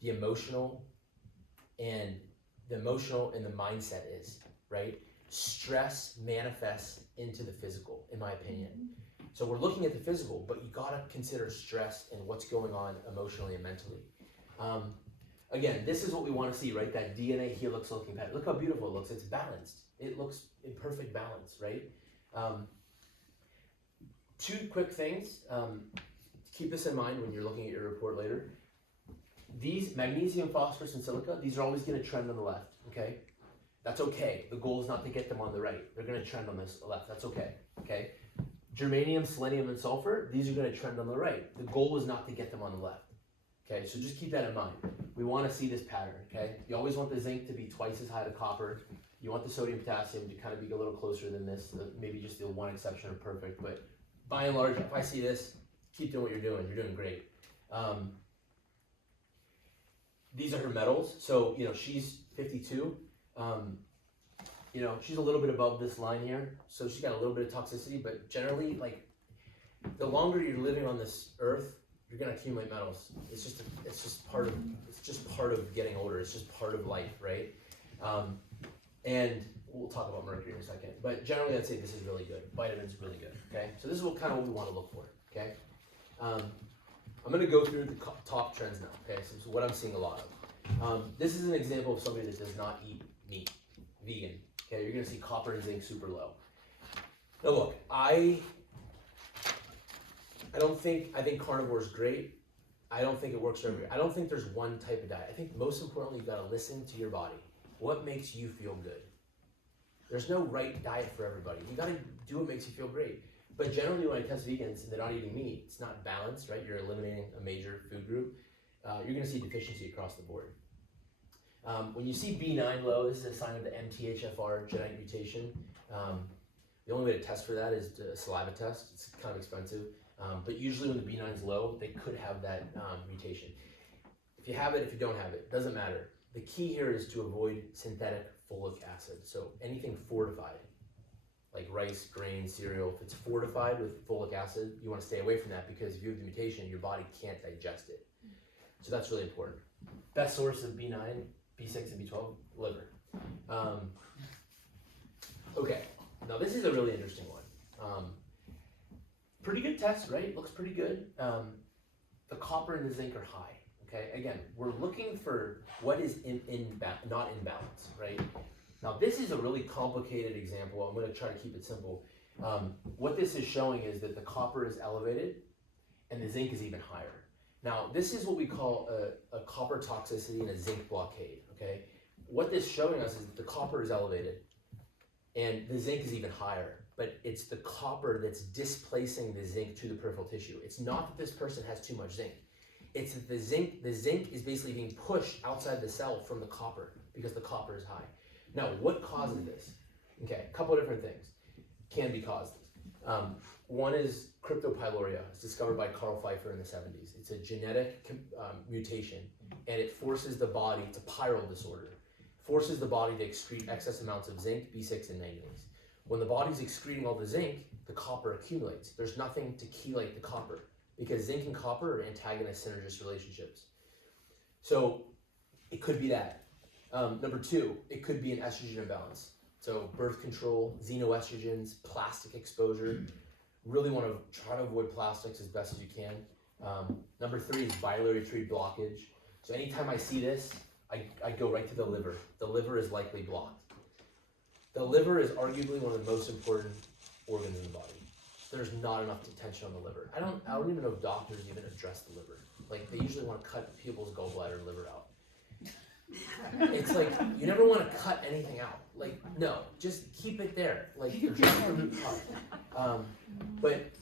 the emotional and the mindset is, right? Stress manifests into the physical, in my opinion. So we're looking at the physical, but you gotta consider stress and what's going on emotionally and mentally. Again, this is what we want to see, right? That DNA helix looking pattern. Look how beautiful it looks. It's balanced. It looks in perfect balance, right? Two quick things. Keep this in mind when you're looking at your report later. These magnesium, phosphorus, and silica, these are always going to trend on the left, okay? That's okay. The goal is not to get them on the right. They're going to trend on this left. That's okay, okay? Germanium, selenium, and sulfur, these are going to trend on the right. The goal is not to get them on the left. Okay, so just keep that in mind. We want to see this pattern, okay? You always want the zinc to be twice as high to copper. You want the sodium potassium to kind of be a little closer than this. Maybe just the one exception of perfect, but by and large, if I see this, keep doing what you're doing. You're doing great. These are her metals. So, she's 52. She's a little bit above this line here. So she's got a little bit of toxicity, but generally, like, the longer you're living on this earth, you're gonna accumulate metals. It's just part of getting older. It's just part of life, right? And we'll talk about mercury in a second. But generally, I'd say this is really good. Vitamins really good. Okay, so this is what we want to look for. Okay, I'm gonna go through the top trends now. Okay, so what I'm seeing a lot of. This is an example of somebody that does not eat meat, vegan. Okay, you're gonna see copper and zinc super low. Now look, I think carnivore is great. I don't think it works for everybody. I don't think there's one type of diet. I think most importantly, you gotta listen to your body. What makes you feel good? There's no right diet for everybody. You gotta do what makes you feel great. But generally when I test vegans and they're not eating meat, it's not balanced, right? You're eliminating a major food group. You're gonna see deficiency across the board. When you see B9 low, this is a sign of the MTHFR genetic mutation. The only way to test for that is a saliva test. It's kind of expensive. But usually when the B9 is low, they could have that mutation. If you have it, if you don't have it, doesn't matter. The key here is to avoid synthetic folic acid. So anything fortified, like rice, grain, cereal, if it's fortified with folic acid, you want to stay away from that because if you have the mutation, your body can't digest it. So that's really important. Best source of B9, B6, and B12, liver. Okay, now this is a really interesting one. Pretty good test, right? Looks pretty good. The copper and the zinc are high. Okay, again, we're looking for what is not in balance, right? Now this is a really complicated example. I'm going to try to keep it simple. What this is showing is that the copper is elevated and the zinc is even higher. Now this is what we call a copper toxicity and a zinc blockade, okay? What this is showing us is that the copper is elevated and the zinc is even higher, but it's the copper that's displacing the zinc to the peripheral tissue. It's not that this person has too much zinc. It's that the zinc is basically being pushed outside the cell from the copper because the copper is high. Now, what causes this? Okay, a couple of different things can be caused. One is cryptopyloria. It's discovered by Carl Pfeiffer in the 70s. It's a genetic mutation, and it forces the body, it's a pyrrole disorder, forces the body to excrete excess amounts of zinc, B6, and manganese. When the body's excreting all the zinc, the copper accumulates. There's nothing to chelate the copper, because zinc and copper are antagonist synergist relationships. So it could be that. Number two, it could be an estrogen imbalance. So birth control, xenoestrogens, plastic exposure. Really want to try to avoid plastics as best as you can. Number three is biliary tree blockage. So anytime I see this, I go right to the liver. The liver is likely blocked. The liver is arguably one of the most important organs in the body. There's not enough attention on the liver. I don't even know if doctors even address the liver. Like, they usually want to cut people's gallbladder and liver out. It's like, you never want to cut anything out. Like, no, just keep it there. Like, address the root cause. But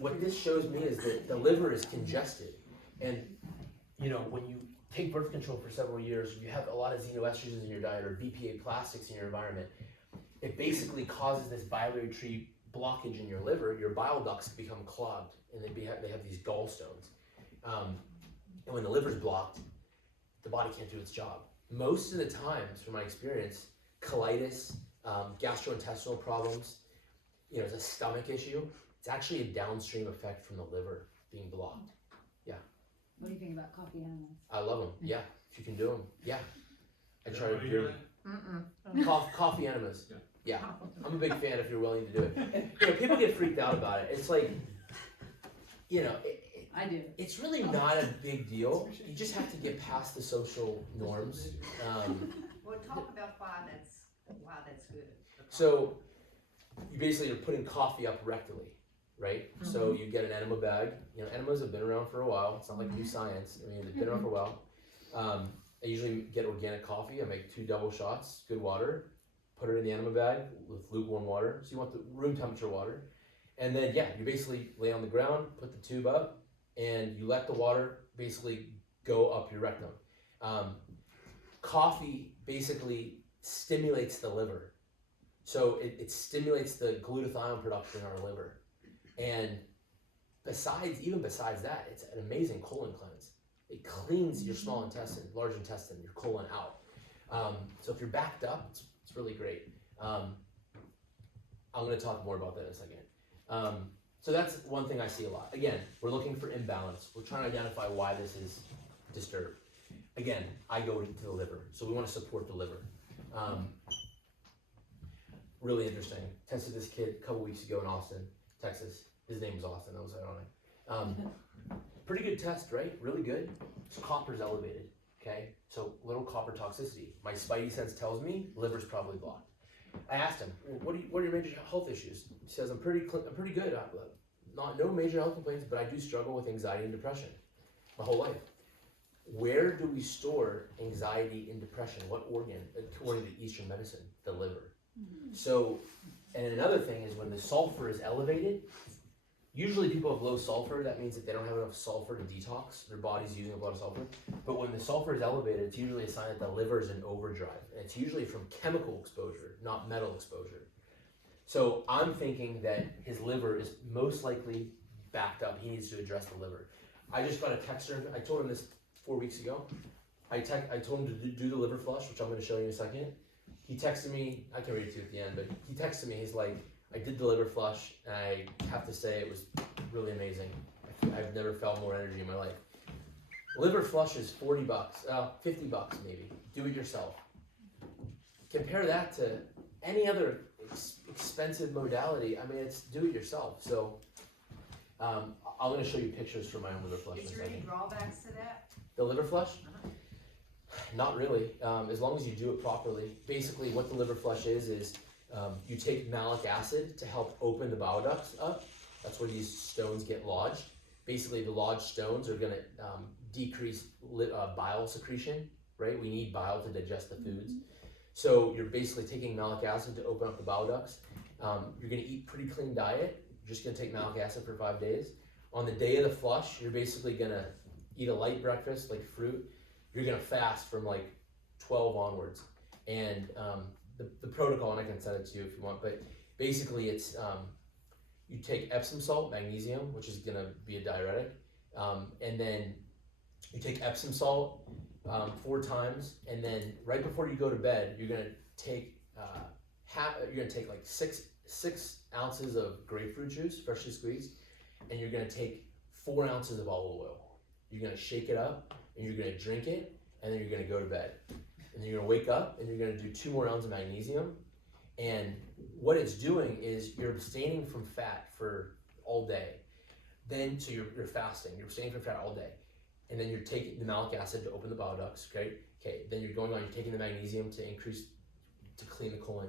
what this shows me is that the liver is congested. And, you know, when you take birth control for several years, you have a lot of xenoestrogens in your diet or BPA plastics in your environment, it basically causes this biliary tree blockage in your liver. Your bile ducts become clogged, and they have these gallstones. And when the liver's blocked, the body can't do its job. Most of the times, from my experience, colitis, gastrointestinal problems, you know, it's a stomach issue. It's actually a downstream effect from the liver being blocked. Yeah. What do you think about coffee animals? I love them. Yeah. If you can do them. Yeah. I try to Everybody do hear them. Coffee enemas. Yeah. I'm a big fan if you're willing to do it. You know, people get freaked out about it. It's like, you know, I do. it's really not a big deal. You just have to get past the social norms. Well, talk about why that's good. So you basically are putting coffee up rectally, right? So you get an enema bag. You know, enemas have been around for a while. It's not like new science. I mean, they've been around for a while. I usually get organic coffee. I make 2 double shots, good water, put it in the enema bag with lukewarm water. So you want the room temperature water. And then, yeah, you basically lay on the ground, put the tube up, and you let the water basically go up your rectum. Coffee basically stimulates the liver. So it stimulates the glutathione production in our liver. And even besides that, it's an amazing colon cleanse. It cleans your small intestine, large intestine, your colon out. So if you're backed up, it's really great. I'm going to talk more about that in a second. So that's one thing I see a lot. Again, we're looking for imbalance. We're trying to identify why this is disturbed. Again, I go to the liver, so we want to support the liver. Really interesting. Tested this kid a couple weeks ago in Austin, Texas. His name was Austin, that was ironic. Pretty good test, right? Really good. So copper's elevated, okay? So little copper toxicity. My spidey sense tells me liver's probably blocked. I asked him, well, what are your major health issues? He says, I'm pretty good. No major health complaints, but I do struggle with anxiety and depression my whole life. Where do we store anxiety and depression? What organ, according to Eastern medicine? The liver. So, and another thing is when the sulfur is elevated, Usually people have low sulfur, that means that they don't have enough sulfur to detox, their body's using a lot of sulfur. But when the sulfur is elevated, it's usually a sign that the liver is in overdrive. And it's usually from chemical exposure, not metal exposure. So I'm thinking that his liver is most likely backed up. He needs to address the liver. I just got a text from him. I told him this 4 weeks ago. I told him to do the liver flush, which I'm going to show you in a second. He texted me, I can read it to you at the end, but he texted me, he's like, I did the liver flush, and I have to say it was really amazing. I've never felt more energy in my life. Liver flush is $40, $50 maybe. Do it yourself. Compare that to any other expensive modality. I mean, it's do it yourself. So I'm going to show you pictures from my own liver flush in a Is there any second. drawbacks to that? The liver flush? Not really, as long as you do it properly. Basically what the liver flush is you take malic acid to help open the bile ducts up. That's where these stones get lodged. Basically the lodged stones are gonna decrease bile secretion, right? We need bile to digest the foods. So you're basically taking malic acid to open up the bile ducts. You're gonna eat pretty clean diet. You're just gonna take malic acid for 5 days. On the day of the flush, you're basically gonna eat a light breakfast, like fruit. You're gonna fast from like 12 onwards. And the protocol, and I can send it to you if you want, but basically it's, you take Epsom salt, magnesium, which is gonna be a diuretic, and then you take Epsom salt 4 times, and then right before you go to bed, you're gonna take like six ounces of grapefruit juice, freshly squeezed, and you're gonna take 4 ounces of olive oil. You're gonna shake it up, and you're gonna drink it, and then you're gonna go to bed. And then you're gonna wake up, and you're gonna do 2 more ounces of magnesium. And what it's doing is you're abstaining from fat for all day. Then, so you're fasting, you're abstaining from fat all day. And then you're taking the malic acid to open the bile ducts, okay? Then you're going on, you're taking the magnesium to clean the colon.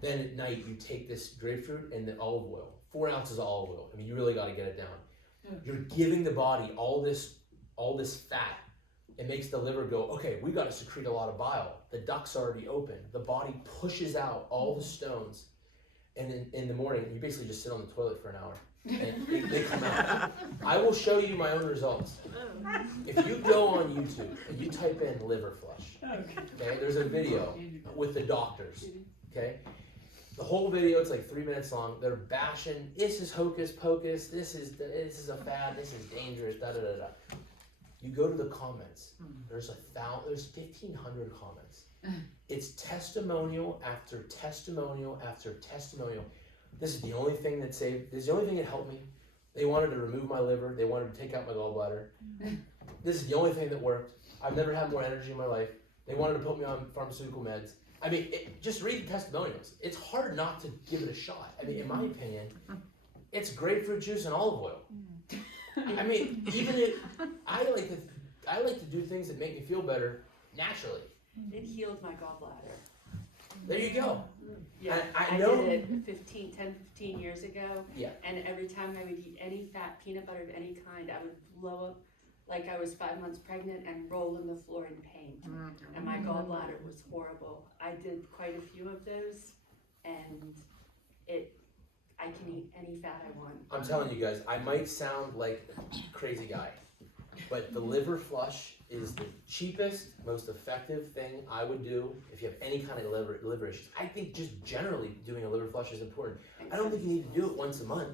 Then at night, you take this grapefruit and the olive oil, 4 ounces of olive oil. I mean, you really gotta get it down. You're giving the body all this fat. It makes the liver go, okay, we got to secrete a lot of bile. The duct's already open. The body pushes out all the stones. And then in the morning, you basically just sit on the toilet for an hour. And they come out. I will show you my own results. If you go on YouTube and you type in liver flush, okay, there's a video with the doctors, okay? The whole video, it's like 3 minutes long. They're bashing, this is hocus pocus, this is a fad, this is dangerous, da da da da. You go to the comments. There's 1,500 comments. It's testimonial after testimonial after testimonial. This is the only thing that saved. This is the only thing that helped me. They wanted to remove my liver. They wanted to take out my gallbladder. This is the only thing that worked. I've never had more energy in my life. They wanted to put me on pharmaceutical meds. I mean, just read the testimonials. It's hard not to give it a shot. I mean, in my opinion, it's grapefruit juice and olive oil. I mean, I like to do things that make me feel better naturally. It healed my gallbladder. There you go. Yeah, I I know. did it 15 years ago. Yeah. And every time I would eat any fat peanut butter of any kind, I would blow up like I was 5 months pregnant and roll on the floor in pain. And my gallbladder was horrible. I did quite a few of those, and I can eat any fat I want. I'm telling you guys, I might sound like a crazy guy, but the liver flush is the cheapest, most effective thing I would do if you have any kind of liver issues. I think just generally doing a liver flush is important. I don't think you need to do it once a month.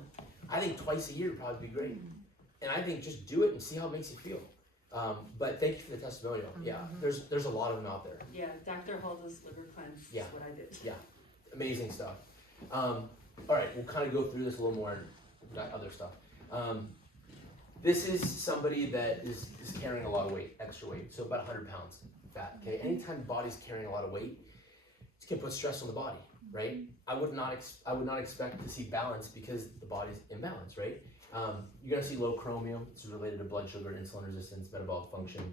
I think twice a year would probably be great. And I think just do it and see how it makes you feel. But thank you for the testimonial. Yeah, there's a lot of them out there. Yeah, Dr. Holda's liver cleanse is what I did. Yeah, amazing stuff. All right, we'll kind of go through this a little more and other stuff. This is somebody that is carrying a lot of weight, extra weight, so about 100 pounds fat. Okay, anytime the body's carrying a lot of weight, it's gonna put stress on the body, right? I would not expect to see balance because the body's imbalanced, right? You're gonna see low chromium. It's related to blood sugar, insulin resistance, metabolic function.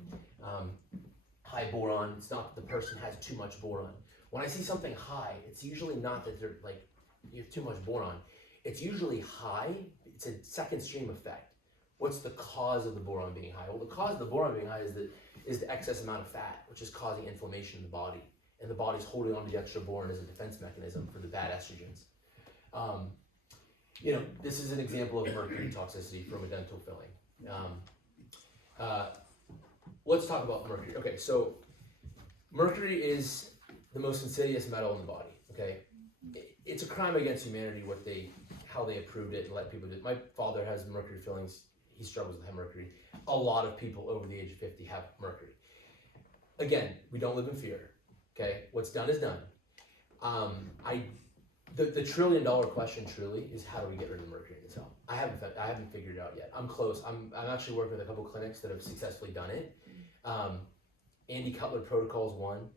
High boron. It's not that the person has too much boron. When I see something high, it's usually not that they're like you have too much boron. It's usually high. It's a second stream effect. What's the cause of the boron being high? Well, the cause of the boron being high is the excess amount of fat, which is causing inflammation in the body, and the body's holding on to the extra boron as a defense mechanism for the bad estrogens. you know, this is an example of mercury toxicity from a dental filling. Let's talk about mercury. Okay, so mercury is the most insidious metal in the body. Okay, it's a crime against humanity how they approved it and let people do it. My father has mercury fillings. He struggles with mercury. A lot of people over the age of 50 have mercury. Again, we don't live in fear. Okay, what's done is done. The $1 trillion question truly is how do we get rid of the mercury in the cell? I haven't figured it out yet. I'm close. I'm actually working with a couple clinics that have successfully done it. Andy Cutler protocol is one.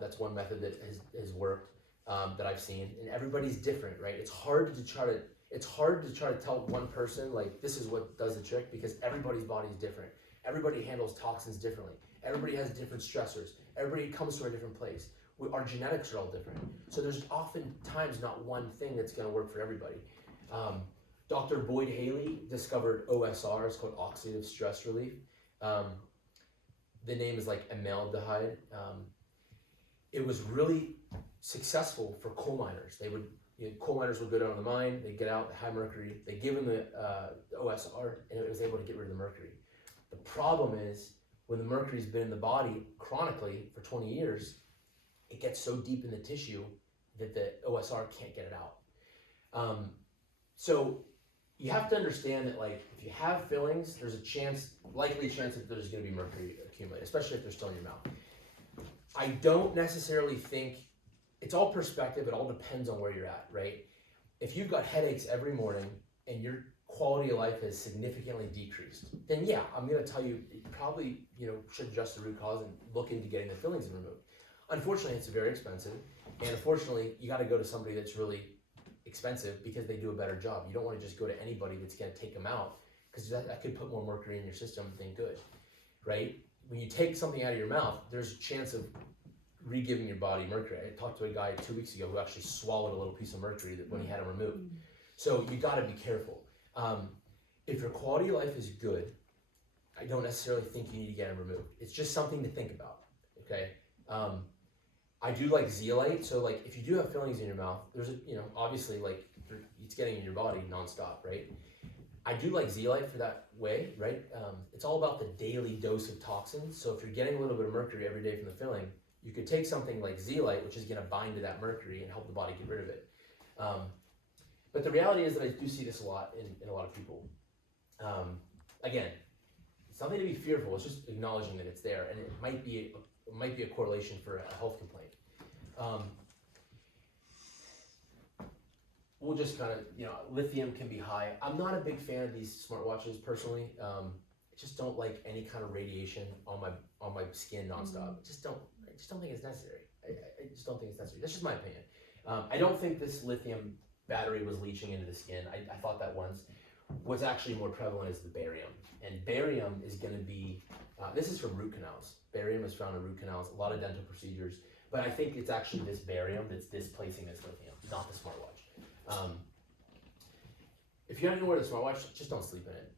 That's one method that has worked that I've seen, and everybody's different, right? It's hard to try to tell one person like this is what does the trick because everybody's body is different. Everybody handles toxins differently. Everybody has different stressors. Everybody comes from a different place. Our genetics are all different. So there's oftentimes not one thing that's going to work for everybody. Dr. Boyd Haley discovered OSR, it's called oxidative stress relief. The name is like amaldehyde. It was really successful for coal miners. Coal miners would go down to the mine, they get out, the high mercury, they give them the OSR, and it was able to get rid of the mercury. The problem is, when the mercury's been in the body chronically for 20 years, it gets so deep in the tissue that the OSR can't get it out. So you have to understand that like if you have fillings, there's a likely chance that there's going to be mercury accumulate, especially if they're still in your mouth. I don't necessarily think, it's all perspective, it all depends on where you're at, right? If you've got headaches every morning and your quality of life has significantly decreased, then yeah, I'm going to tell you, you probably should adjust the root cause and look into getting the fillings removed. Unfortunately, it's very expensive, and unfortunately, you got to go to somebody that's really expensive because they do a better job. You don't want to just go to anybody that's going to take them out because that could put more mercury in your system than good, right? When you take something out of your mouth, there's a chance of re-giving your body mercury. I talked to a guy 2 weeks ago who actually swallowed a little piece of mercury when he had it removed. So you got to be careful. If your quality of life is good, I don't necessarily think you need to get them removed. It's just something to think about, okay? I do like zeolite, so like if you do have fillings in your mouth, there's obviously like it's getting in your body nonstop, right? I do like zeolite for that way, right? It's all about the daily dose of toxins. So if you're getting a little bit of mercury every day from the filling, you could take something like zeolite, which is going to bind to that mercury and help the body get rid of it. But the reality is that I do see this a lot in a lot of people. Again, it's nothing to be fearful. It's just acknowledging that it's there, and it might be a correlation for a health complaint. We'll just kind of, lithium can be high. I'm not a big fan of these smartwatches personally. I just don't like any kind of radiation on my skin nonstop. I just don't think it's necessary. I just don't think it's necessary. That's just my opinion. I don't think this lithium battery was leaching into the skin. I thought that once. What's actually more prevalent is the barium. And barium is going to be, this is from root canals. Barium is found in root canals, a lot of dental procedures. But I think it's actually this barium that's displacing this lithium, not the smartwatch. If you don't know where the smartwatch, just don't sleep in it.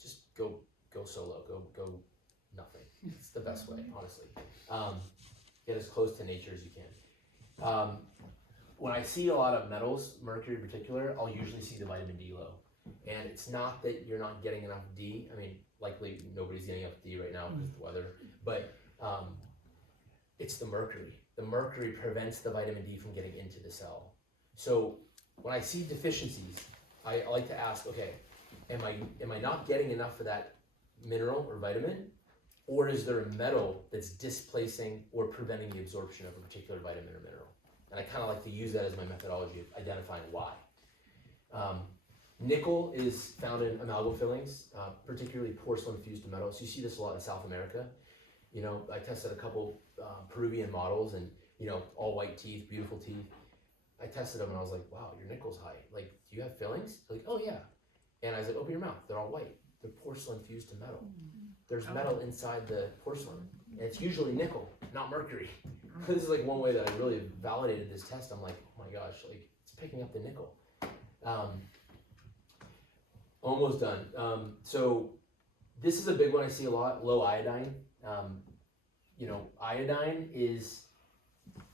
Just go solo, go nothing. It's the best way, honestly. Get as close to nature as you can. When I see a lot of metals, mercury in particular, I'll usually see the vitamin D low. And it's not that you're not getting enough D. I mean, likely nobody's getting enough D right now because of the weather. But it's the mercury. The mercury prevents the vitamin D from getting into the cell. So when I see deficiencies, I like to ask, okay, am I not getting enough of that mineral or vitamin? Or is there a metal that's displacing or preventing the absorption of a particular vitamin or mineral? And I kind of like to use that as my methodology of identifying why. Nickel is found in amalgam fillings, particularly porcelain fused to metal. So you see this a lot in South America. I tested a couple Peruvian models and, all white teeth, beautiful teeth. I tested them and I was like, wow, your nickel's high. Like, do you have fillings? They're like, oh yeah. And I was like, open your mouth. They're all white. They're porcelain fused to metal. There's metal inside the porcelain. And it's usually nickel, not mercury. This is like one way that I really validated this test. I'm like, oh my gosh, like it's picking up the nickel. Almost done. So this is a big one I see a lot, low iodine. Iodine is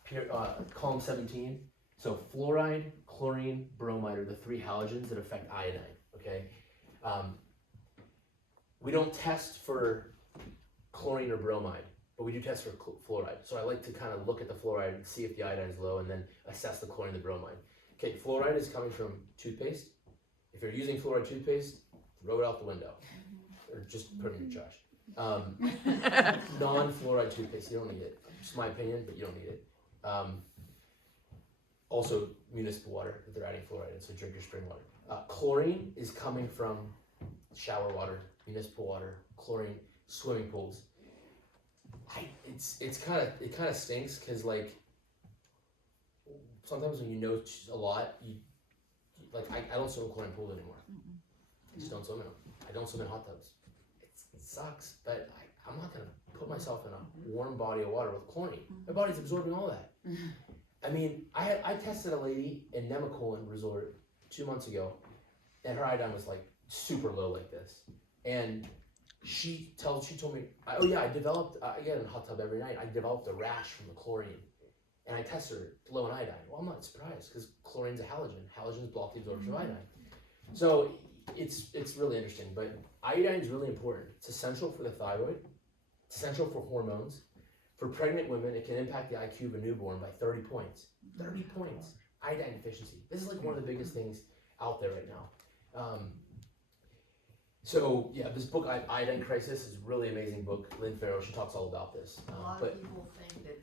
pure, column 17. So fluoride, chlorine, bromide are the three halogens that affect iodine, okay? We don't test for chlorine or bromide, but we do test for fluoride. So I like to kind of look at the fluoride and see if the iodine is low and then assess the chlorine and the bromide. Okay, fluoride is coming from toothpaste. If you're using fluoride toothpaste, throw it out the window or just put it in your trash. Non-fluoride toothpaste, you don't need it. It's my opinion, but you don't need it. Also, municipal water that they're adding fluoride in, so drink your spring water. Chlorine is coming from shower water, municipal water, chlorine, swimming pools. It kind of stinks because like sometimes when you know a lot, I don't swim in chlorine pools anymore. I just don't swim in them. I don't swim in hot tubs. It sucks, but I'm not gonna put myself in a warm body of water with chlorine. My body's absorbing all that. I mean, I tested a lady in Nemacolin Resort 2 months ago, and her iodine was like super low like this. And she told me, oh yeah, I get in a hot tub every night. I developed a rash from the chlorine, and I tested her low in iodine. Well, I'm not surprised because chlorine's a halogen. Halogens block the absorption of iodine. So it's really interesting. But iodine is really important. It's essential for the thyroid. It's essential for hormones. For pregnant women, it can impact the IQ of a newborn by 30 points. 30 points. Iodine deficiency. This is like one of the biggest things out there right now. So yeah, this book, Iodine Crisis, is a really amazing book. Lynn Farrow, she talks all about this. A lot of people think that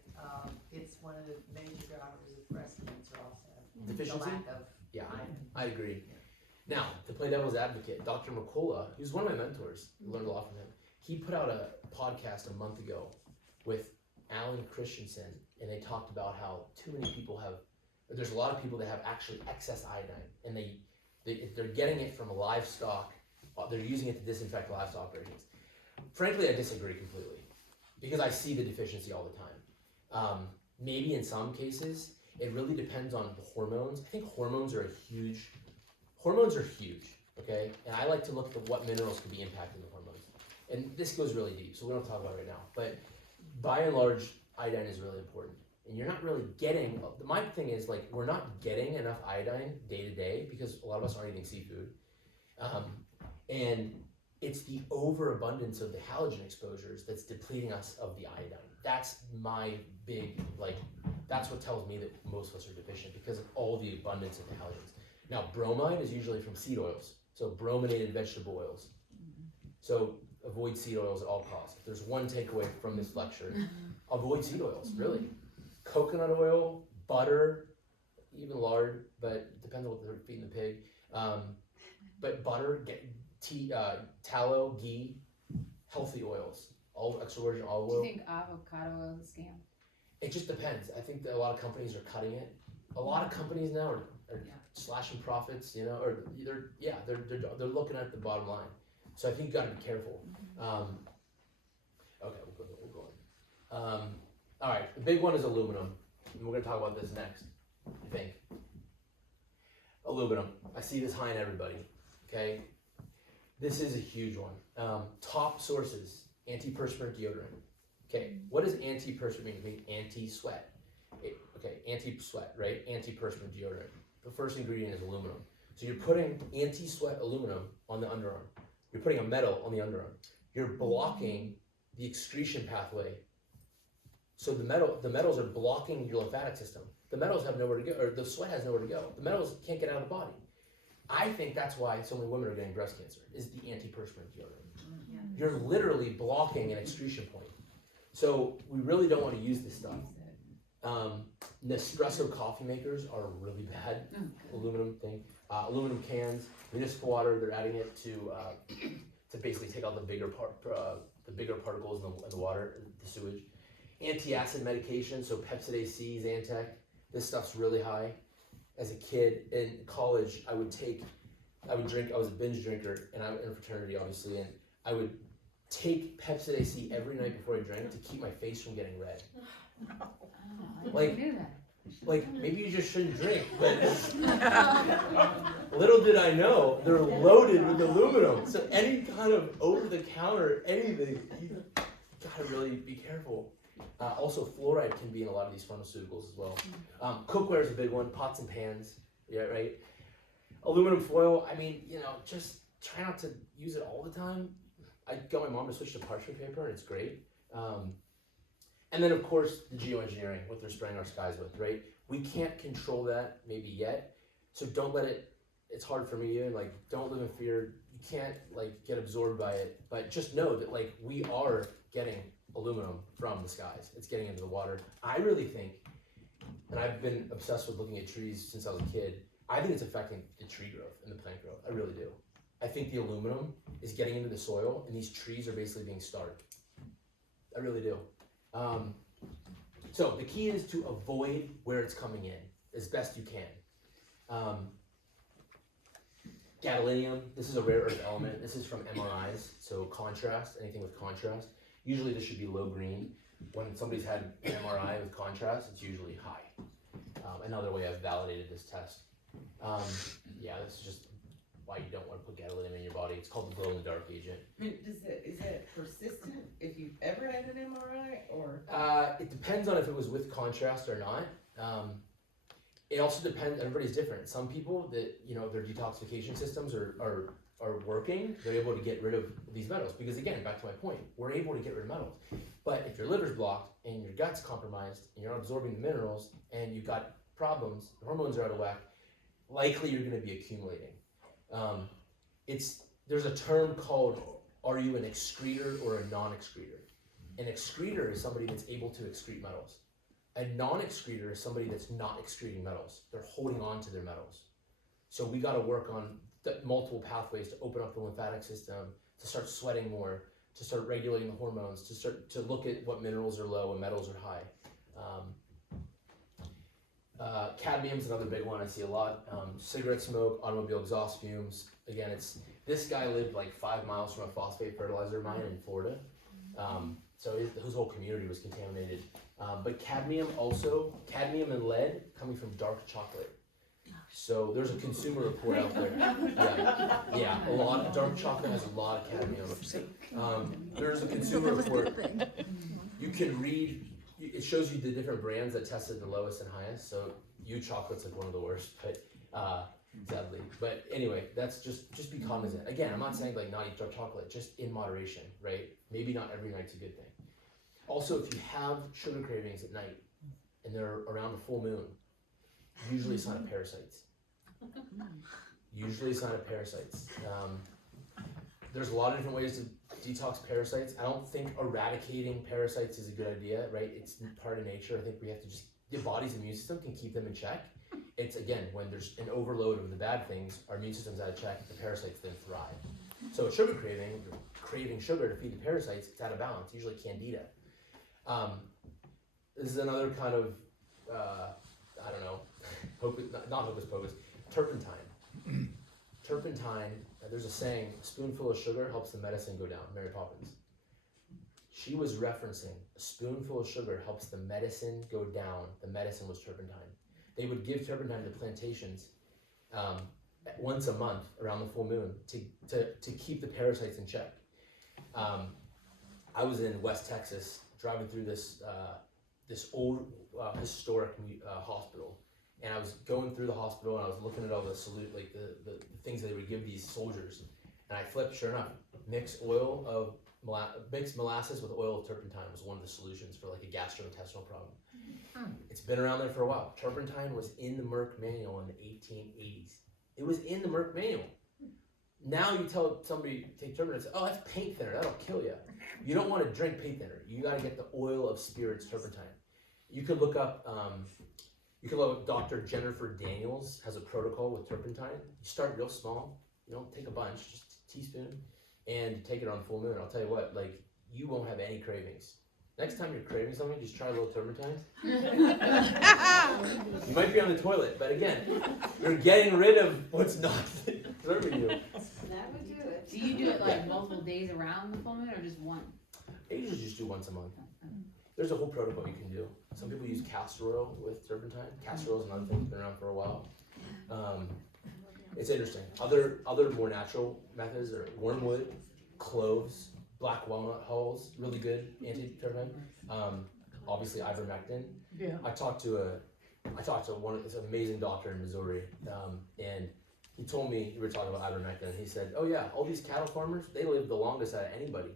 it's one of the major drivers of breast cancer also. Deficiency? The lack of Yeah, iron. I agree. Now, to play devil's advocate, Dr. McCullough, who's one of my mentors, I learned a lot from him. He put out a podcast a month ago with Alan Christensen, and they talked about how too many people there's a lot of people that have actually excess iodine, and they're getting it from livestock. They're using it to disinfect livestock operations. Frankly, I disagree completely because I see the deficiency all the time. Maybe in some cases, it really depends on the hormones. I think hormones are huge, okay? And I like to look at what minerals could be impacting the hormones. And this goes really deep, so we don't talk about it right now. But by and large, iodine is really important. And you're not really getting, my thing is like, we're not getting enough iodine day to day because a lot of us aren't eating seafood. And it's the overabundance of the halogen exposures that's depleting us of the iodine. That's my big, that's what tells me that most of us are deficient because of all the abundance of the halogens. Now, bromide is usually from seed oils, so brominated vegetable oils. So avoid seed oils at all costs. If there's one takeaway from this lecture, avoid seed oils, really. Coconut oil, butter, even lard, but it depends on what they're feeding the pig. But butter, tallow, ghee, healthy oils, all extra virgin olive Do oil. you think avocado oil is a scam? It just depends. I think that a lot of companies are cutting it. A lot of companies now are slashing profits, or they're looking at the bottom line. So I think you got to be careful. Okay, we'll go on. All right, the big one is aluminum. And we're going to talk about this next, I think. Aluminum. I see this high in everybody, okay? This is a huge one. Top sources, antiperspirant deodorant. Okay, what does antiperspirant mean? It means anti-sweat. Anti-sweat, right? Antiperspirant deodorant. The first ingredient is aluminum. So you're putting anti-sweat aluminum on the underarm. You're putting a metal on the underarm. You're blocking the excretion pathway. So the metals are blocking your lymphatic system. The metals have nowhere to go, or the sweat has nowhere to go. The metals can't get out of the body. I think that's why so many women are getting breast cancer, is the antiperspirant deodorant. You're literally blocking an excretion point. So we really don't want to use this stuff. Nespresso coffee makers are really bad. Aluminum thing. Aluminum cans, municipal water, they're adding it to basically take out the bigger particles in the water, the sewage. Anti-acid medication, so Pepcid AC, Zantac, this stuff's really high. As a kid in college, I was a binge drinker, and I was in a fraternity, obviously, and I would take Pepcid AC every night before I drank to keep my face from getting red. I didn't do that. Maybe you just shouldn't drink, but little did I know, they're loaded with aluminum. So any kind of over-the-counter anything, you gotta really be careful. Also, fluoride can be in a lot of these pharmaceuticals as well. Cookware is a big one, pots and pans, yeah, right? Aluminum foil, I mean, just try not to use it all the time. I got my mom to switch to parchment paper, and it's great. And then, of course, the geoengineering, what they're spraying our skies with, right? We can't control that maybe yet, so don't let it, it's hard for me even, like, don't live in fear. You can't, like, get absorbed by it, but just know that, like, we are getting aluminum from the skies. It's getting into the water. I really think, and I've been obsessed with looking at trees since I was a kid, I think it's affecting the tree growth and the plant growth. I really do. I think the aluminum is getting into the soil, and these trees are basically being starved. I really do. So the key is to avoid where it's coming in as best you can. Gadolinium, this is a rare earth element. This is from MRIs, so contrast, anything with contrast. Usually this should be low green. When somebody's had an MRI with contrast, it's usually high. Another way I've validated this test. Yeah, this is just why you don't want to put gadolinium in your body. It's called the glow-in-the-dark agent. I mean, is that persistent if you've ever had an MRI, or? It depends on if it was with contrast or not. It also depends, everybody's different. Some people that, their detoxification systems are working, they're able to get rid of these metals. Because again, back to my point, we're able to get rid of metals. But if your liver's blocked and your gut's compromised and you're not absorbing the minerals and you've got problems, the hormones are out of whack, likely you're gonna be accumulating. There's a term called, are you an excreter or a non-excreter? An excreter is somebody that's able to excrete metals. A non-excreter is somebody that's not excreting metals. They're holding on to their metals. So we gotta work on the multiple pathways to open up the lymphatic system, to start sweating more, to start regulating the hormones, to start to look at what minerals are low and metals are high. Cadmium's another big one I see a lot. Cigarette smoke, automobile exhaust fumes. Again, this guy lived like 5 miles from a phosphate fertilizer mine in Florida. So his whole community was contaminated. But cadmium and lead coming from dark chocolate. So there's a consumer report out there. Yeah, a lot of dark chocolate has a lot of cadmium. There's a consumer report. You can read, it shows you the different brands that tested the lowest and highest. So chocolate's like one of the worst, but sadly. But anyway, that's just be cognizant. Again, I'm not saying like not eat dark chocolate, just in moderation, right? Maybe not every night's a good thing. Also, if you have sugar cravings at night and they're around the full moon, usually a sign of parasites. Usually a sign of parasites. There's a lot of different ways to detox parasites. I don't think eradicating parasites is a good idea, right? It's part of nature. I think we have to your body's immune system can keep them in check. It's again, when there's an overload of the bad things, our immune system's out of check, the parasites then thrive. So a sugar craving, you're craving sugar to feed the parasites, it's out of balance, usually candida. This is another kind of, I don't know, not hocus pocus, turpentine. Turpentine, there's a saying, a spoonful of sugar helps the medicine go down, Mary Poppins. She was referencing, a spoonful of sugar helps the medicine go down, the medicine was turpentine. They would give turpentine to plantations once a month around the full moon to keep the parasites in check. I was in West Texas driving through this old historic hospital, and I was going through the hospital and I was looking at all the things they would give these soldiers, and I flipped. Sure enough, mixed molasses with oil of turpentine was one of the solutions for like a gastrointestinal problem. It's been around there for a while. Turpentine was in the Merck manual in the 1880s. It was in the Merck manual. Now you tell somebody to take turpentine, say, oh, that's paint thinner, that'll kill you. You don't want to drink paint thinner. You got to get the oil of spirits turpentine. You could look up, Dr. Jennifer Daniels has a protocol with turpentine. You start real small, take a bunch, just a teaspoon, and take it on full moon. I'll tell you what, like, you won't have any cravings. Next time you're craving something, just try a little turpentine. You might be on the toilet, but again, you're getting rid of what's not serving you. That would do it. Do you do it like multiple days around the full moon or just one? I usually just do once a month. There's a whole protocol you can do. Some people use castor oil with turpentine. Castor oil is another thing that's been around for a while. It's interesting. Other more natural methods are wormwood, cloves, black walnut hulls, really good anti-turpentine. obviously ivermectin. Yeah. I talked to one of this amazing doctor in Missouri, and he told me, we were talking about ivermectin, and he said, oh yeah, all these cattle farmers, they live the longest out of anybody.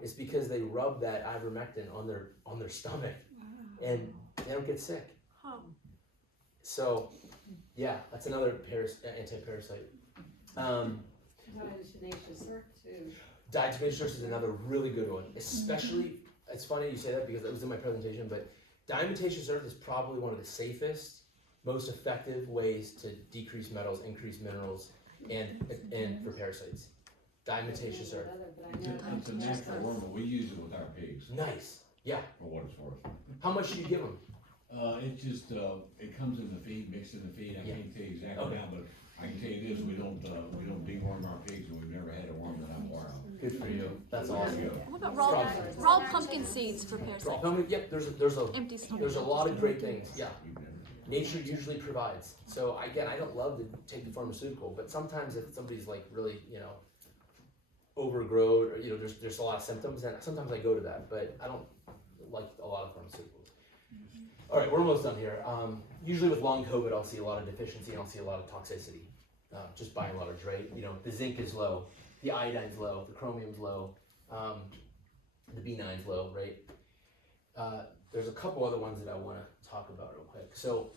It's because they rub that ivermectin on their stomach, and they don't get sick. So, yeah, that's another anti-parasite. Diatomaceous earth too. Diatomaceous earth is another really good one, especially, it's funny you say that because it was in my presentation, but diatomaceous earth is probably one of the safest, most effective ways to decrease metals, increase minerals, and for parasites. Diatomaceous earth. It's a natural worm, but we use it with our pigs, Nice. Yeah. for what it's worth. How much do you give them? It just, it comes in the feed, mixed in the feed, I Yeah. can't tell you exactly Okay. now, but I can tell you this, we don't deworm our pigs, and we've never had a worm that I'm aware of. Good for you. That's awesome. What about raw pumpkin seeds for parasites? Yep, there's Empty there's a lot of great things. Yeah. Nature usually provides. So again, I don't love to take the pharmaceutical, but sometimes if somebody's like really, overgrown, or there's a lot of symptoms, and sometimes I go to that, but I don't like a lot of pharmaceuticals. All right, we're almost done here. Usually with long COVID, I'll see a lot of deficiency and I'll see a lot of toxicity, just by and large, right? The zinc is low, the iodine's low, the chromium's low, the B9's low, right? There's a couple other ones that I want to talk about real quick. So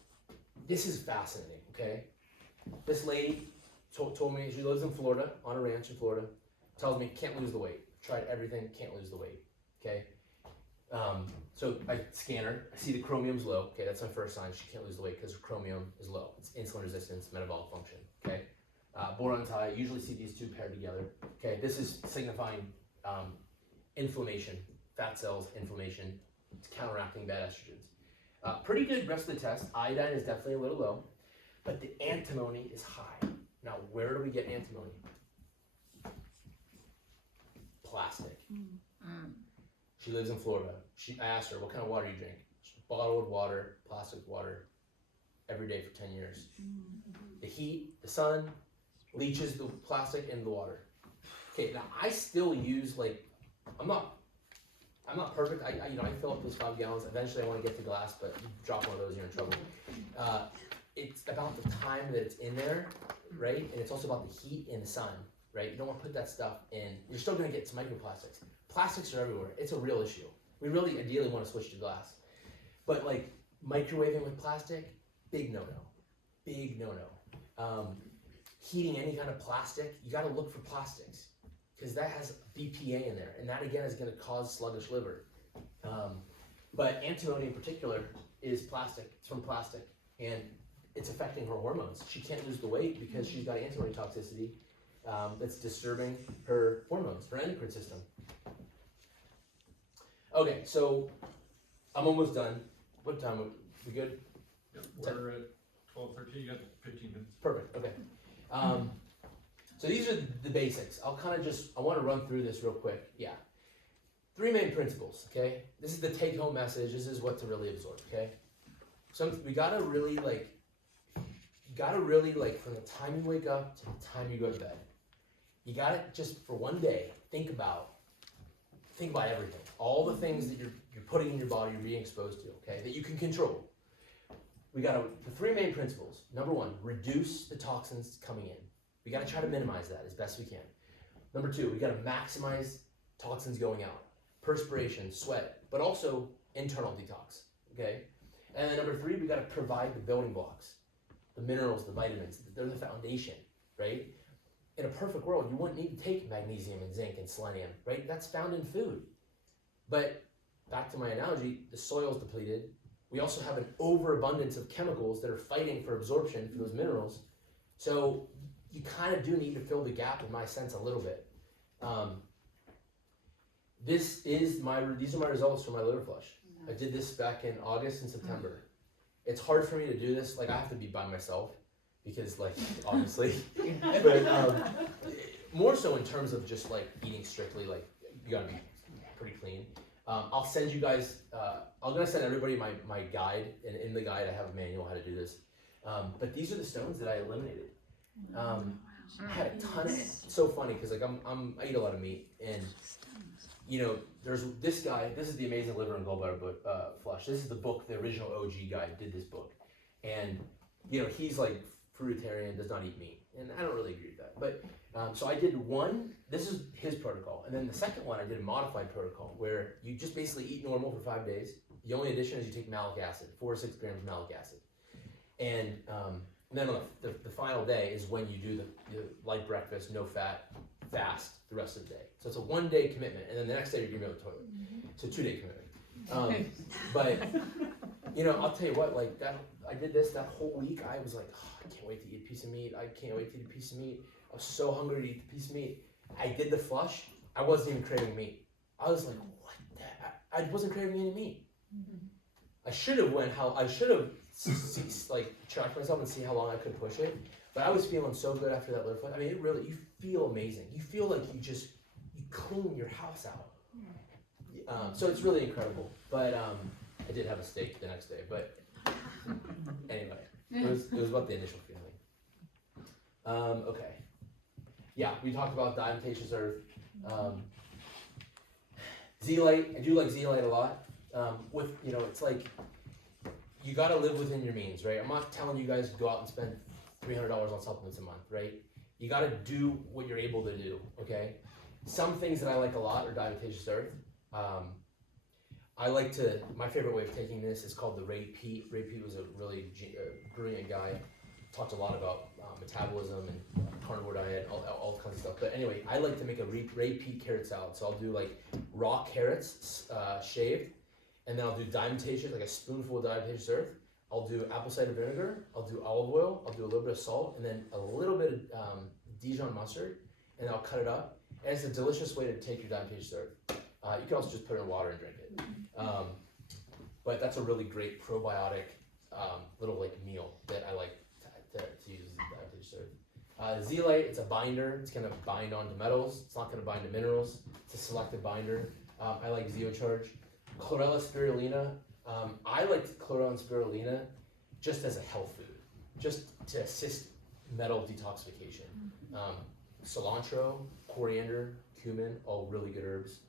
this is fascinating, okay? This lady told me, she lives in Florida, on a ranch in Florida, tells me can't lose the weight. Tried everything, can't lose the weight, okay? So I scan her, I see the chromium's low, okay, that's my first sign, she can't lose the weight because her chromium is low. It's insulin resistance, metabolic function, okay? Boron's high, I usually see these two paired together, okay? This is signifying inflammation, fat cells, inflammation, it's counteracting bad estrogens. Pretty good rest of the test, iodine is definitely a little low, but the antimony is high. Now, where do we get antimony? Plastic. She lives in Florida. I asked her, what kind of water you drink? Bottled water, plastic water, every day for 10 years. The heat, the sun, leaches the plastic into the water. Okay, now I still use I'm not perfect. I fill up those 5 gallons. Eventually I want to get to glass, but you drop one of those, you're in trouble. It's about the time that it's in there, right? And it's also about the heat and the sun, right? You don't want to put that stuff in. You're still going to get some microplastics. Plastics are everywhere. It's a real issue. We really ideally want to switch to glass. But microwaving with plastic, big no-no. Big no-no. Heating any kind of plastic, you got to look for plastics because that has BPA in there. And that again is going to cause sluggish liver. But antimony in particular is plastic. It's from plastic. And it's affecting her hormones. She can't lose the weight because she's got antimony toxicity that's disturbing her hormones, her endocrine system. Okay, so I'm almost done. What time? We good? Yep, we're at 12:13, you got 15 minutes. Perfect, okay. So these are the basics. I want to run through this real quick. Yeah. 3 main principles, okay? This is the take-home message. This is what to really absorb, okay? So we gotta really from the time you wake up to the time you go to bed, you gotta just for one day think about everything, all the things that you're putting in your body, you're being exposed to, okay, that you can control. The 3 main principles. Number 1, reduce the toxins coming in. We gotta try to minimize that as best we can. Number 2, we gotta maximize toxins going out, perspiration, sweat, but also internal detox, okay? And then number 3, we gotta provide the building blocks, the minerals, the vitamins, they're the foundation, right? In a perfect world, you wouldn't need to take magnesium and zinc and selenium, right? That's found in food. But back to my analogy, the soil's depleted. We also have an overabundance of chemicals that are fighting for absorption for those minerals. So you kind of do need to fill the gap, in my sense, a little bit. These are my results from my liver flush. I did this back in August and September. It's hard for me to do this. I have to be by myself because, obviously, but more so in terms of just eating strictly. You gotta be pretty clean. I'll send you guys. I'm gonna send everybody my guide, and in the guide I have a manual how to do this. But these are the stones that I eliminated. I had a ton of. It's so funny because I eat a lot of meat, and there's this guy, this is the Amazing Liver and Gallbladder book, Flush. This is the book, the original OG guy did this book. And, you know, he's like fruitarian, does not eat meat. And I don't really agree with that. But, so I did one, this is his protocol. And then the second one, I did a modified protocol where you just basically eat normal for 5 days. The only addition is you take malic acid, 4 or 6 grams of malic acid. And then on the final day is when you do the light breakfast, no fat, fast the rest of the day. So it's a 1 day commitment, and then the next day you're gonna be on the toilet. So 2 day commitment. But you know, I'll tell you what, like that, I did this that whole week. I was like, oh, I can't wait to eat a piece of meat. I can't wait to eat a piece of meat. I was so hungry to eat the piece of meat. I did the flush. I wasn't even craving meat. I was like, what the? I wasn't craving any meat. I should have like tracked myself and see how long I could push it. But I was feeling so good after that liver flush. I mean, it really, you feel amazing. You feel like you clean your house out. So it's really incredible. But I did have a steak the next day. But anyway, it was about the initial feeling. Okay. Yeah, we talked about diatomaceous earth. Zeolite, I do like zeolite a lot. With, you know, it's like, you gotta live within your means, right? I'm not telling you guys to go out and spend $300 on supplements a month, right? You gotta do what you're able to do, okay? Some things that I like a lot are diatomaceous earth. I like to, my favorite way of taking this is called the Ray Peat. Ray Peat was a really brilliant guy. Talked a lot about metabolism and carnivore diet, all kinds of stuff. But anyway, I like to make a Ray Peat carrot salad. So I'll do like raw carrots shaved, and then I'll do diatomaceous, like a spoonful of diatomaceous earth. I'll do apple cider vinegar. I'll do olive oil. I'll do a little bit of salt, and then a little bit of Dijon mustard, and I'll cut it up. And it's a delicious way to take your diatomaceous earth. You can also just put it in water and drink it. But that's a really great probiotic little like meal that I like to use as diatomaceous earth. Zeolite, it's a binder. It's gonna bind onto metals. It's not gonna bind to minerals. It's a selective binder. I like Zeocharge. Chlorella spirulina. I like chlorella and spirulina just as a health food, just to assist metal detoxification. Cilantro, coriander, cumin, all really good herbs.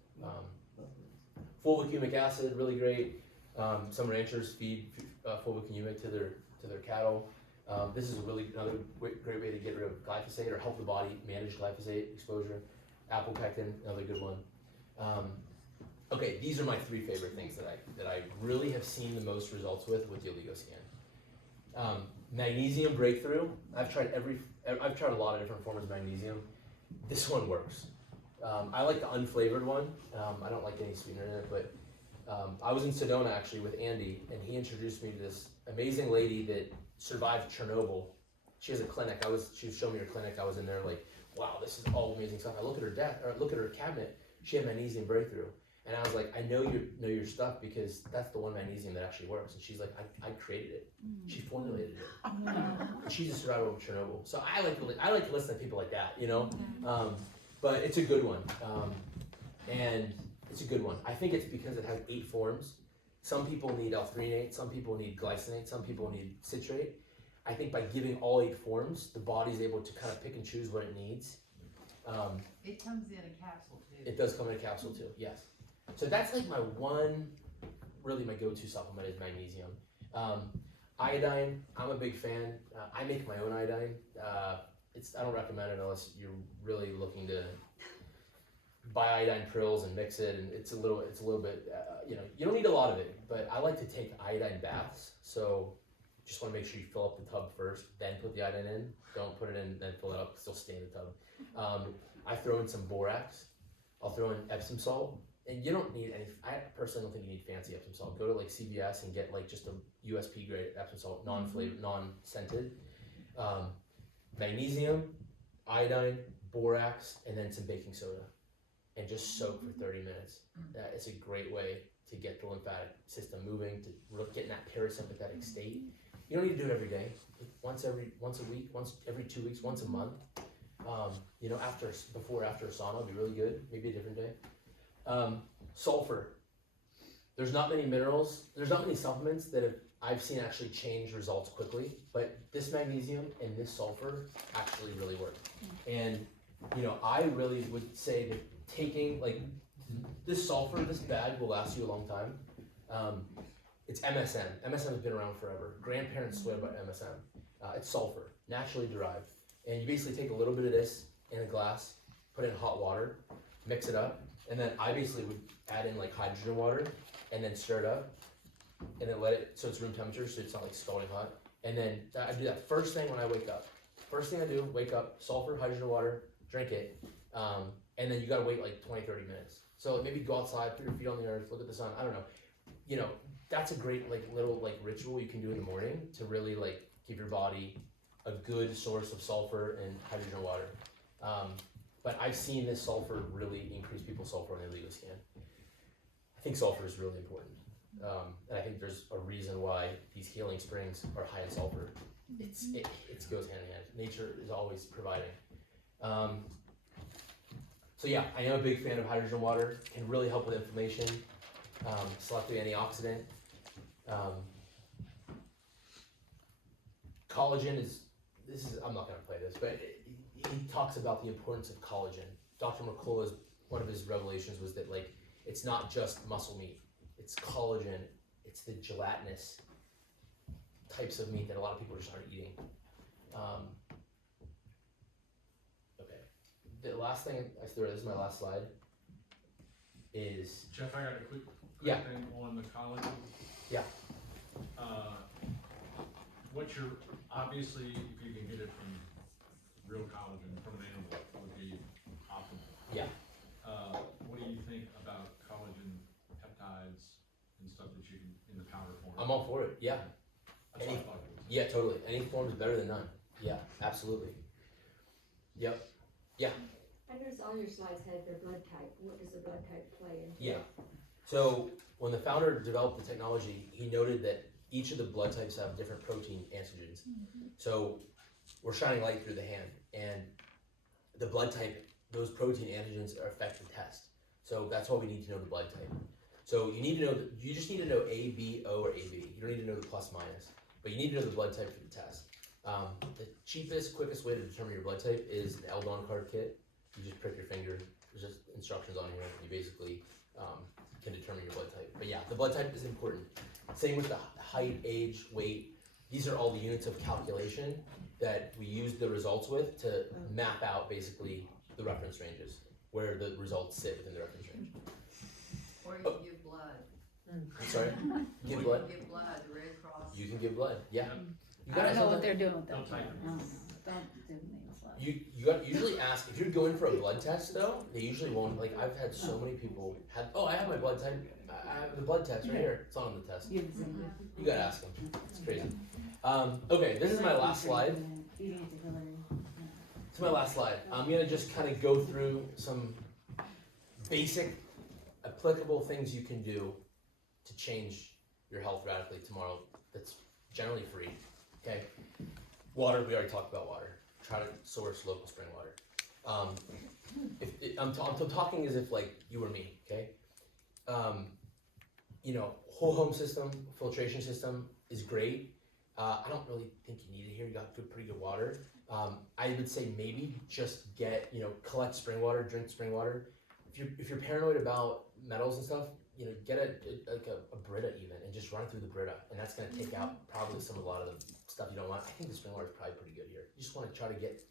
Fulvic acid, really great. Some ranchers feed fulvic to their cattle. This is another great way to get rid of glyphosate or help the body manage glyphosate exposure. Apple pectin, another good one. Okay, these are my 3 favorite things that I really have seen the most results with the Oligoscan. Magnesium breakthrough. I've tried a lot of different forms of magnesium. This one works. I like the unflavored one. I don't like any sweetener in it, but I was in Sedona actually with Andy, and he introduced me to this amazing lady that survived Chernobyl. She has a clinic. She was showing me her clinic. I was in there like, wow, this is all amazing stuff. I look at her cabinet. She had magnesium breakthrough. And I was like, I know your stuff because that's the one magnesium that actually works. And she's like, I created it. She formulated it. And she's a survivor of Chernobyl. So I like to listen to people like that, you know. But it's a good one, and it's a good one. I think it's because it has 8 forms. Some people need L-threonate, some people need glycinate, some people need citrate. I think by giving all 8 forms, the body's able to kind of pick and choose what it needs. It comes in a capsule too. It does come in a capsule too, yes. So that's like my go-to supplement is magnesium. Iodine, I'm a big fan. I make my own iodine. I don't recommend it unless you're really looking to buy iodine prills and mix it, and it's a little bit, you know, you don't need a lot of it, but I like to take iodine baths. So just want to make sure you fill up the tub first, then put the iodine in. Don't put it in, then fill it up, still stay in the tub. I throw in some borax. I'll throw in Epsom salt. And you don't need any, I personally don't think you need fancy Epsom salt. Go to like CVS and get like just a USP grade Epsom salt, non-flavored, non-scented. Magnesium, iodine, borax, and then some baking soda. And just soak for 30 minutes. It's a great way to get the lymphatic system moving, to get in that parasympathetic state. You don't need to do it every day. Once a week, once every 2 weeks, once a month. You know, before, after a sauna would be really good. Maybe a different day. Sulfur. There's not many minerals. There's not many supplements that I've seen actually change results quickly. But this magnesium and this sulfur actually really work. And you know, I really would say that taking like this sulfur, this bag will last you a long time. It's MSM. MSM has been around forever. Grandparents swear by MSM. It's sulfur, naturally derived. And you basically take a little bit of this in a glass, put it in hot water, mix it up, and then I basically would add in like hydrogen water and then stir it up and then let it, so it's room temperature, so it's not like scalding hot. And then I do that first thing when I wake up. First thing I do, wake up, sulfur, hydrogen water, drink it, and then you gotta wait like 20, 30 minutes. So maybe go outside, put your feet on the earth, look at the sun, I don't know. You know, that's a great like little like ritual you can do in the morning to really like give your body a good source of sulfur and hydrogen water. But I've seen this sulfur really increase people's sulfur on the Oligoscan. I think sulfur is really important. And I think there's a reason why these healing springs are high in sulfur. It goes hand in hand. Nature is always providing. So yeah, I am a big fan of hydrogen water. Can really help with inflammation. Selective antioxidant. Collagen is, I'm not gonna play this, but he talks about the importance of collagen. Dr. McCullough's, one of his revelations was that like, it's not just muscle meat, it's collagen, it's the gelatinous types of meat that a lot of people just aren't eating. Okay, the last thing I threw, this is my last slide, is... Jeff, I got a quick Yeah. thing on the collagen. Yeah. What's your, obviously, if you can get it from real collagen from an animal, would be optimal. Yeah. What do you think about collagen peptides and stuff that you can, in the powder form? I'm all for it, yeah. That's what I thought it was. Yeah, totally. Any form is better than none. Yeah, absolutely. Yep. Yeah. I noticed all your slides had their blood type. What does the blood type play in? Yeah. So when the founder developed the technology, he noted that each of the blood types have different protein antigens. So we're shining light through the hand, and the blood type, those protein antigens affect the test. So that's why we need to know the blood type. So you need to know, you just need to know A, B, O, or AB. You don't need to know the plus minus, but you need to know the blood type for the test. The cheapest, quickest way to determine your blood type is the Eldon card kit. You just prick your finger, there's just instructions on here, and you basically can determine your blood type. But yeah, the blood type is important. Same with the height, age, weight. These are all the units of calculation that we use the results with to map out basically the reference ranges, where the results sit within the reference range. Or you can give blood. I'm sorry? Give Or blood? you can give blood, the Red Cross. You can give blood, yeah. You I gotta don't know what sometimes- they're doing with that. Don't type it. Don't do names left. You got usually ask if you're going for a blood test though. They usually won't. Like I've had so many people have. Oh, I have my blood type. I have the blood test right here. It's on the test. You have the same. You gotta ask them. It's crazy. Okay, this is my last slide. It's my last slide. I'm gonna just kind of go through some basic, applicable things you can do to change your health radically tomorrow. That's generally free. Okay. Water. We already talked about water. Try to source local spring water. I'm talking as if like you or me. Okay. You know, whole home system, filtration system is great. I don't really think you need it here. You got pretty good water. I would say maybe just get, collect spring water, drink spring water. If you're paranoid about metals and stuff, get a Brita even and just run through the Brita, and that's gonna take out probably a lot of the stuff you don't want. I think the spring water is probably pretty good here. You just want to try to get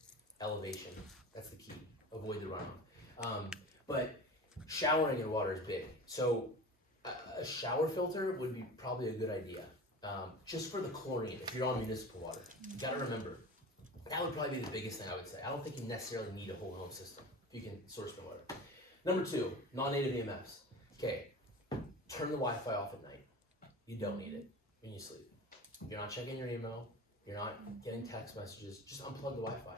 elevation. That's the key. Avoid the runoff. But showering in water is big. So a shower filter would be probably a good idea. Just for the chlorine, if you're on municipal water, you gotta remember, that would probably be the biggest thing I would say. I don't think you necessarily need a whole home system if you can source the water. Number 2, non-native EMFs. Okay, turn the Wi-Fi off at night. You don't need it when you sleep. You're not checking your email, you're not getting text messages, just unplug the Wi-Fi.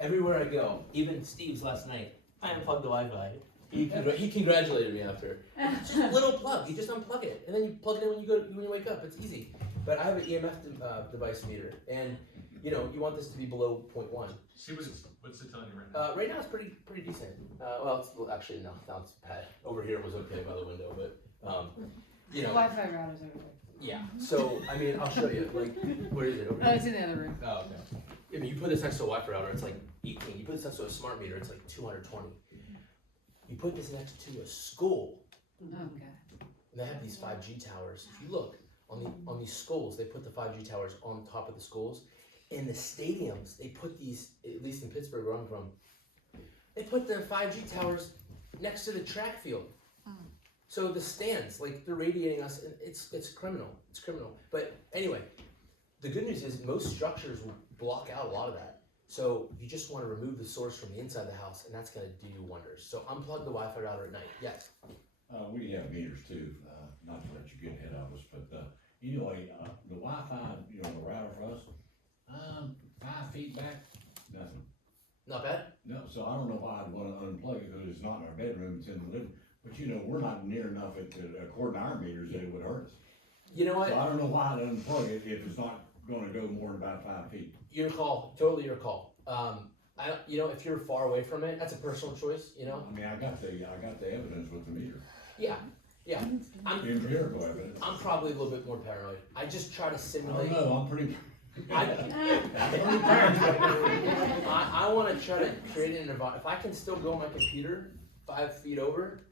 Everywhere I go, even Steve's last night, I unplugged the Wi-Fi. He congratulated me after. It's just a little plug. You just unplug it, and then you plug it in when you wake up. It's easy. But I have an EMF device meter, and you want this to be below 0.1. See what's it telling you right now? Right now it's pretty decent. Actually no, now it's bad. Over here it was okay by the window, but The Wi-Fi router's over there. Yeah. So I mean, I'll show you. Like, where is it? Over Oh, here? it's in the other room. Oh, okay. I mean, you put this next to a Wi-Fi router, it's like 18. You put this next to a smart meter, it's like 220. You put this next to a school, Oh, God. and they have these 5G towers. If you look on these schools, they put the 5G towers on top of the schools. In the stadiums, they put these, at least in Pittsburgh where I'm from, they put the 5G towers next to the track field. So the stands, like they're radiating us, and it's criminal. It's criminal. But anyway, the good news is most structures will block out a lot of that. So you just want to remove the source from the inside of the house, and that's going to do you wonders. So unplug the Wi-Fi router at night. Yes. We have meters too, not to let you get ahead of us, but, anyway, the Wi-Fi, the router for us, 5 feet back, nothing. Not bad. No, so I don't know why I'd wanna unplug it, cause it's not in our bedroom, it's in the living, but we're not near enough, according to our meters, that it would hurt us. You know what? So I don't know why I'd unplug it if it's not gonna go more than about 5 feet. Your call. Totally your call. If you're far away from it, that's a personal choice. I mean, I got the evidence with the meter. Yeah. Empirical evidence. I'm probably a little bit more paranoid. I just try to I simulate. don't know, I'm pretty. I want to try to create an environment. If I can still go on my computer 5 feet over,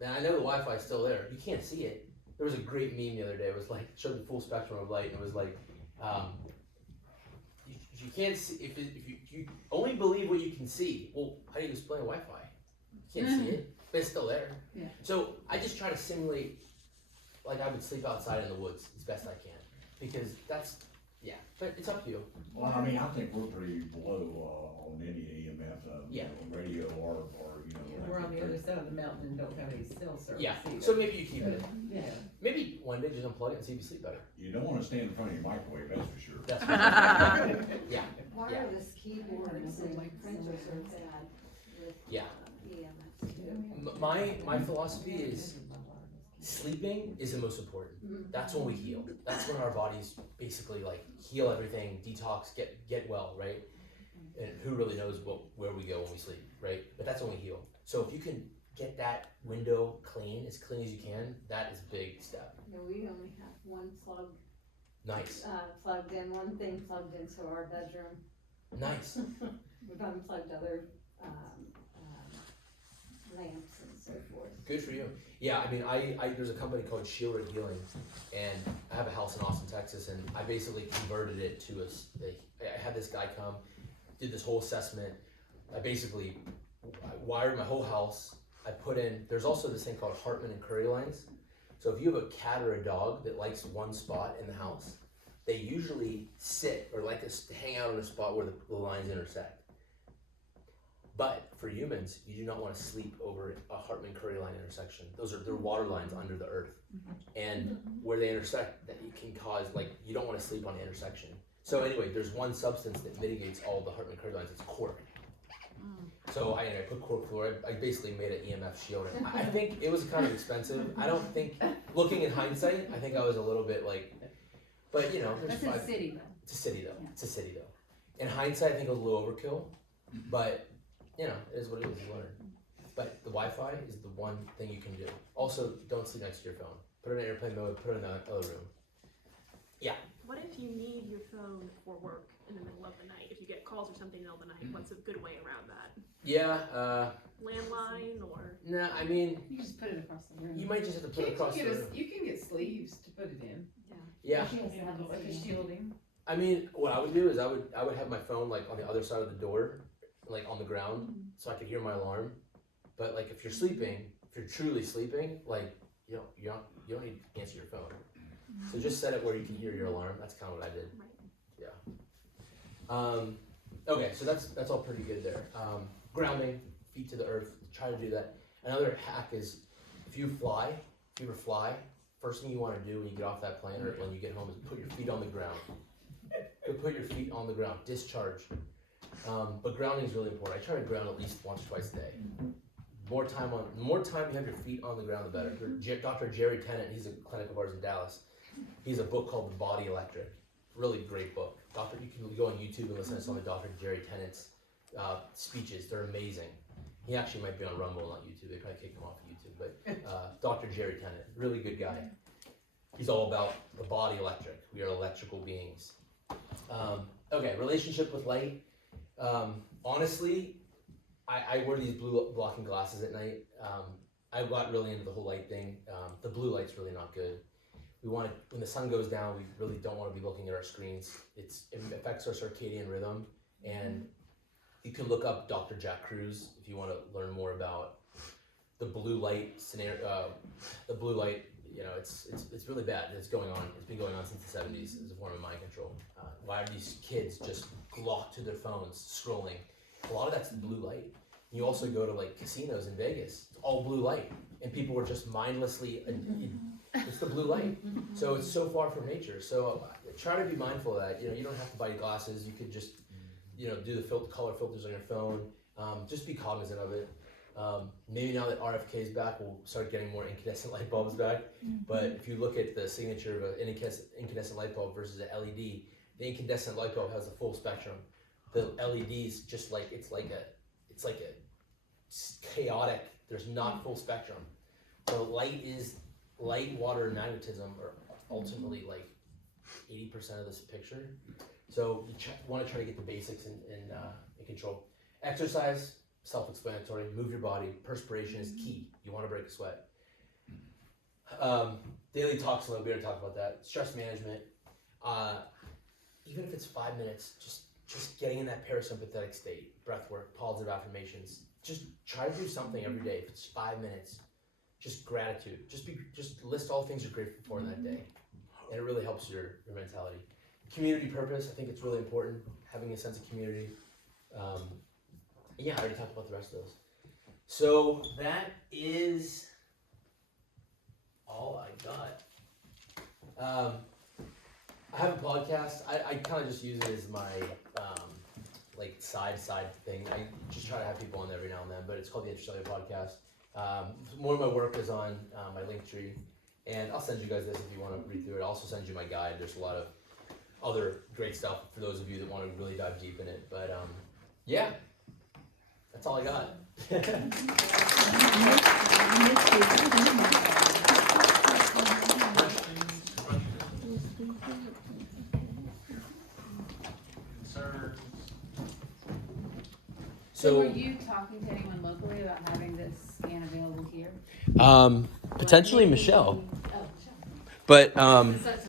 then I know the Wi-Fi is still there. You can't see it. There was a great meme the other day. It was like, showed the full spectrum of light, and it was like, if you can't see, if you only believe what you can see, well, how do you explain Wi-Fi? You can't see it, but it's still there. Yeah. So I just try to simulate, like I would sleep outside in the woods as best I can, because that's, yeah, but it's up to you. Well, I mean, I think we're pretty below, on any EMF, Yeah. radio or, We're on the other side of the mountain and don't have any cell service Yeah, either. so maybe you keep it. Yeah. Maybe one day just unplug it and see if you sleep better. You don't wanna stand in front of your microwave, that's for sure. That's yeah. Wireless keyboards and printers are bad with Yeah. EMS too. My philosophy is sleeping is the most important. That's when we heal. That's when our bodies basically like heal everything, detox, get well, right? And who really knows where we go when we sleep, right? But that's when we heal. So if you can get that window clean as you can, that is a big step. Yeah, we only have one plug, Nice, plugged in, one thing plugged into our bedroom. nice. We've unplugged other, lamps and so forth. Good for you. Yeah, I mean, I there's a company called Shielded Healing, and I have a house in Austin, Texas, and I basically converted it to I had this guy come, did this whole assessment. I wired my whole house. I put in, there's also this thing called Hartman and Curry lines. So if you have a cat or a dog that likes one spot in the house, they usually sit or like to hang out in a spot where the lines intersect. But for humans, you do not want to sleep over a Hartman-Curry line intersection. They're water lines under the earth. And where they intersect, that it can cause, you don't want to sleep on the intersection. So anyway, there's one substance that mitigates all the Hartman-Curry lines, it's cork. So I put cork fluoride, I basically made an EMF shield. I think it was kind of expensive. I don't think, looking in hindsight, I think I was a little bit but there's That's in the city though. It's a city though, Yeah. it's a city though. In hindsight, I think it was a little overkill, but it is what it is, you learn. But the Wi-Fi is the one thing you can do. Also, don't sleep next to your phone. Put it in airplane mode, put it in the other room. Yeah. What if you need your phone for work in the middle of the night? If you get calls or something in the middle of the night, what's a good way around that? Yeah, Landline or? nah, I mean, You just put it across the room. you might just have to put it across the room. You can get sleeves to put it in. Yeah. She has to have Like a it. shielding. I mean, what I would do is I would have my phone on the other side of the door, on the ground, so I could hear my alarm. But if you're sleeping, if you're truly sleeping, you don't need to answer your phone. So just set it where you can hear your alarm. That's kind of what I did. Yeah. Okay, so that's all pretty good there. Grounding, feet to the earth. Try to do that. Another hack is if you ever fly, first thing you want to do when you get off that plane or when you get home is put your feet on the ground. Put your feet on the ground. Discharge. But grounding is really important. I try to ground at least once, twice a day. The more time you have your feet on the ground, the better. Dr. Jerry Tennant, he's a clinic of ours in Dallas. He has a book called The Body Electric. Really great book. You can go on YouTube and listen to some of Dr. Jerry Tennant's speeches. They're amazing. He actually might be on Rumble, not YouTube. They probably kicked him off of YouTube. But Dr. Jerry Tennant, really good guy. He's all about the body electric. We are electrical beings. Okay, relationship with light. Honestly, I wear these blue blocking glasses at night. I got really into the whole light thing. The blue light's really not good. When the sun goes down, we really don't want to be looking at our screens. It affects our circadian rhythm, and you can look up Dr. Jack Cruz if you want to learn more about the blue light scenario. The blue light, it's really bad. It's going on. It's been going on since the 70s as a form of mind control. Why are these kids just locked to their phones, scrolling? A lot of that's the blue light. You also go to like casinos in Vegas. It's all blue light, and people are just mindlessly. It's the blue light. So it's so far from nature. So try to be mindful of that. You don't have to buy glasses. You could just do the color filters on your phone. Just be cognizant of it. Maybe now that RFK is back, we'll start getting more incandescent light bulbs back. But if you look at the signature of an incandescent light bulb versus an LED, the incandescent light bulb has a full spectrum. The LED's just like it's like a chaotic. There's not full spectrum. So light, water, and magnetism are ultimately like 80% of this picture. So you want to try to get the basics in control. Exercise, self-explanatory. Move your body. Perspiration is key. You want to break a sweat. Daily talks, we already talked about that. Stress management. Even if it's 5 minutes, just getting in that parasympathetic state. Breath work, positive affirmations. Just try to do something every day. If it's 5 minutes, just gratitude. Just list all the things you're grateful for in that day, and it really helps your mentality. Community purpose. I think it's really important. Having a sense of community. Yeah, I already talked about the rest of those. So that is all I got. I have a podcast. I kind of just use it as my like side thing. I just try to have people on there every now and then, but it's called the Intracellular Podcast. More of my work is on my Linktree, and I'll send you guys this if you want to read through it. I'll also send you my guide. There's a lot of other great stuff for those of you that want to really dive deep in it. But yeah, that's all I got. So were you talking to anyone locally about having this scan available here? Potentially Michelle, Oh, Michelle. but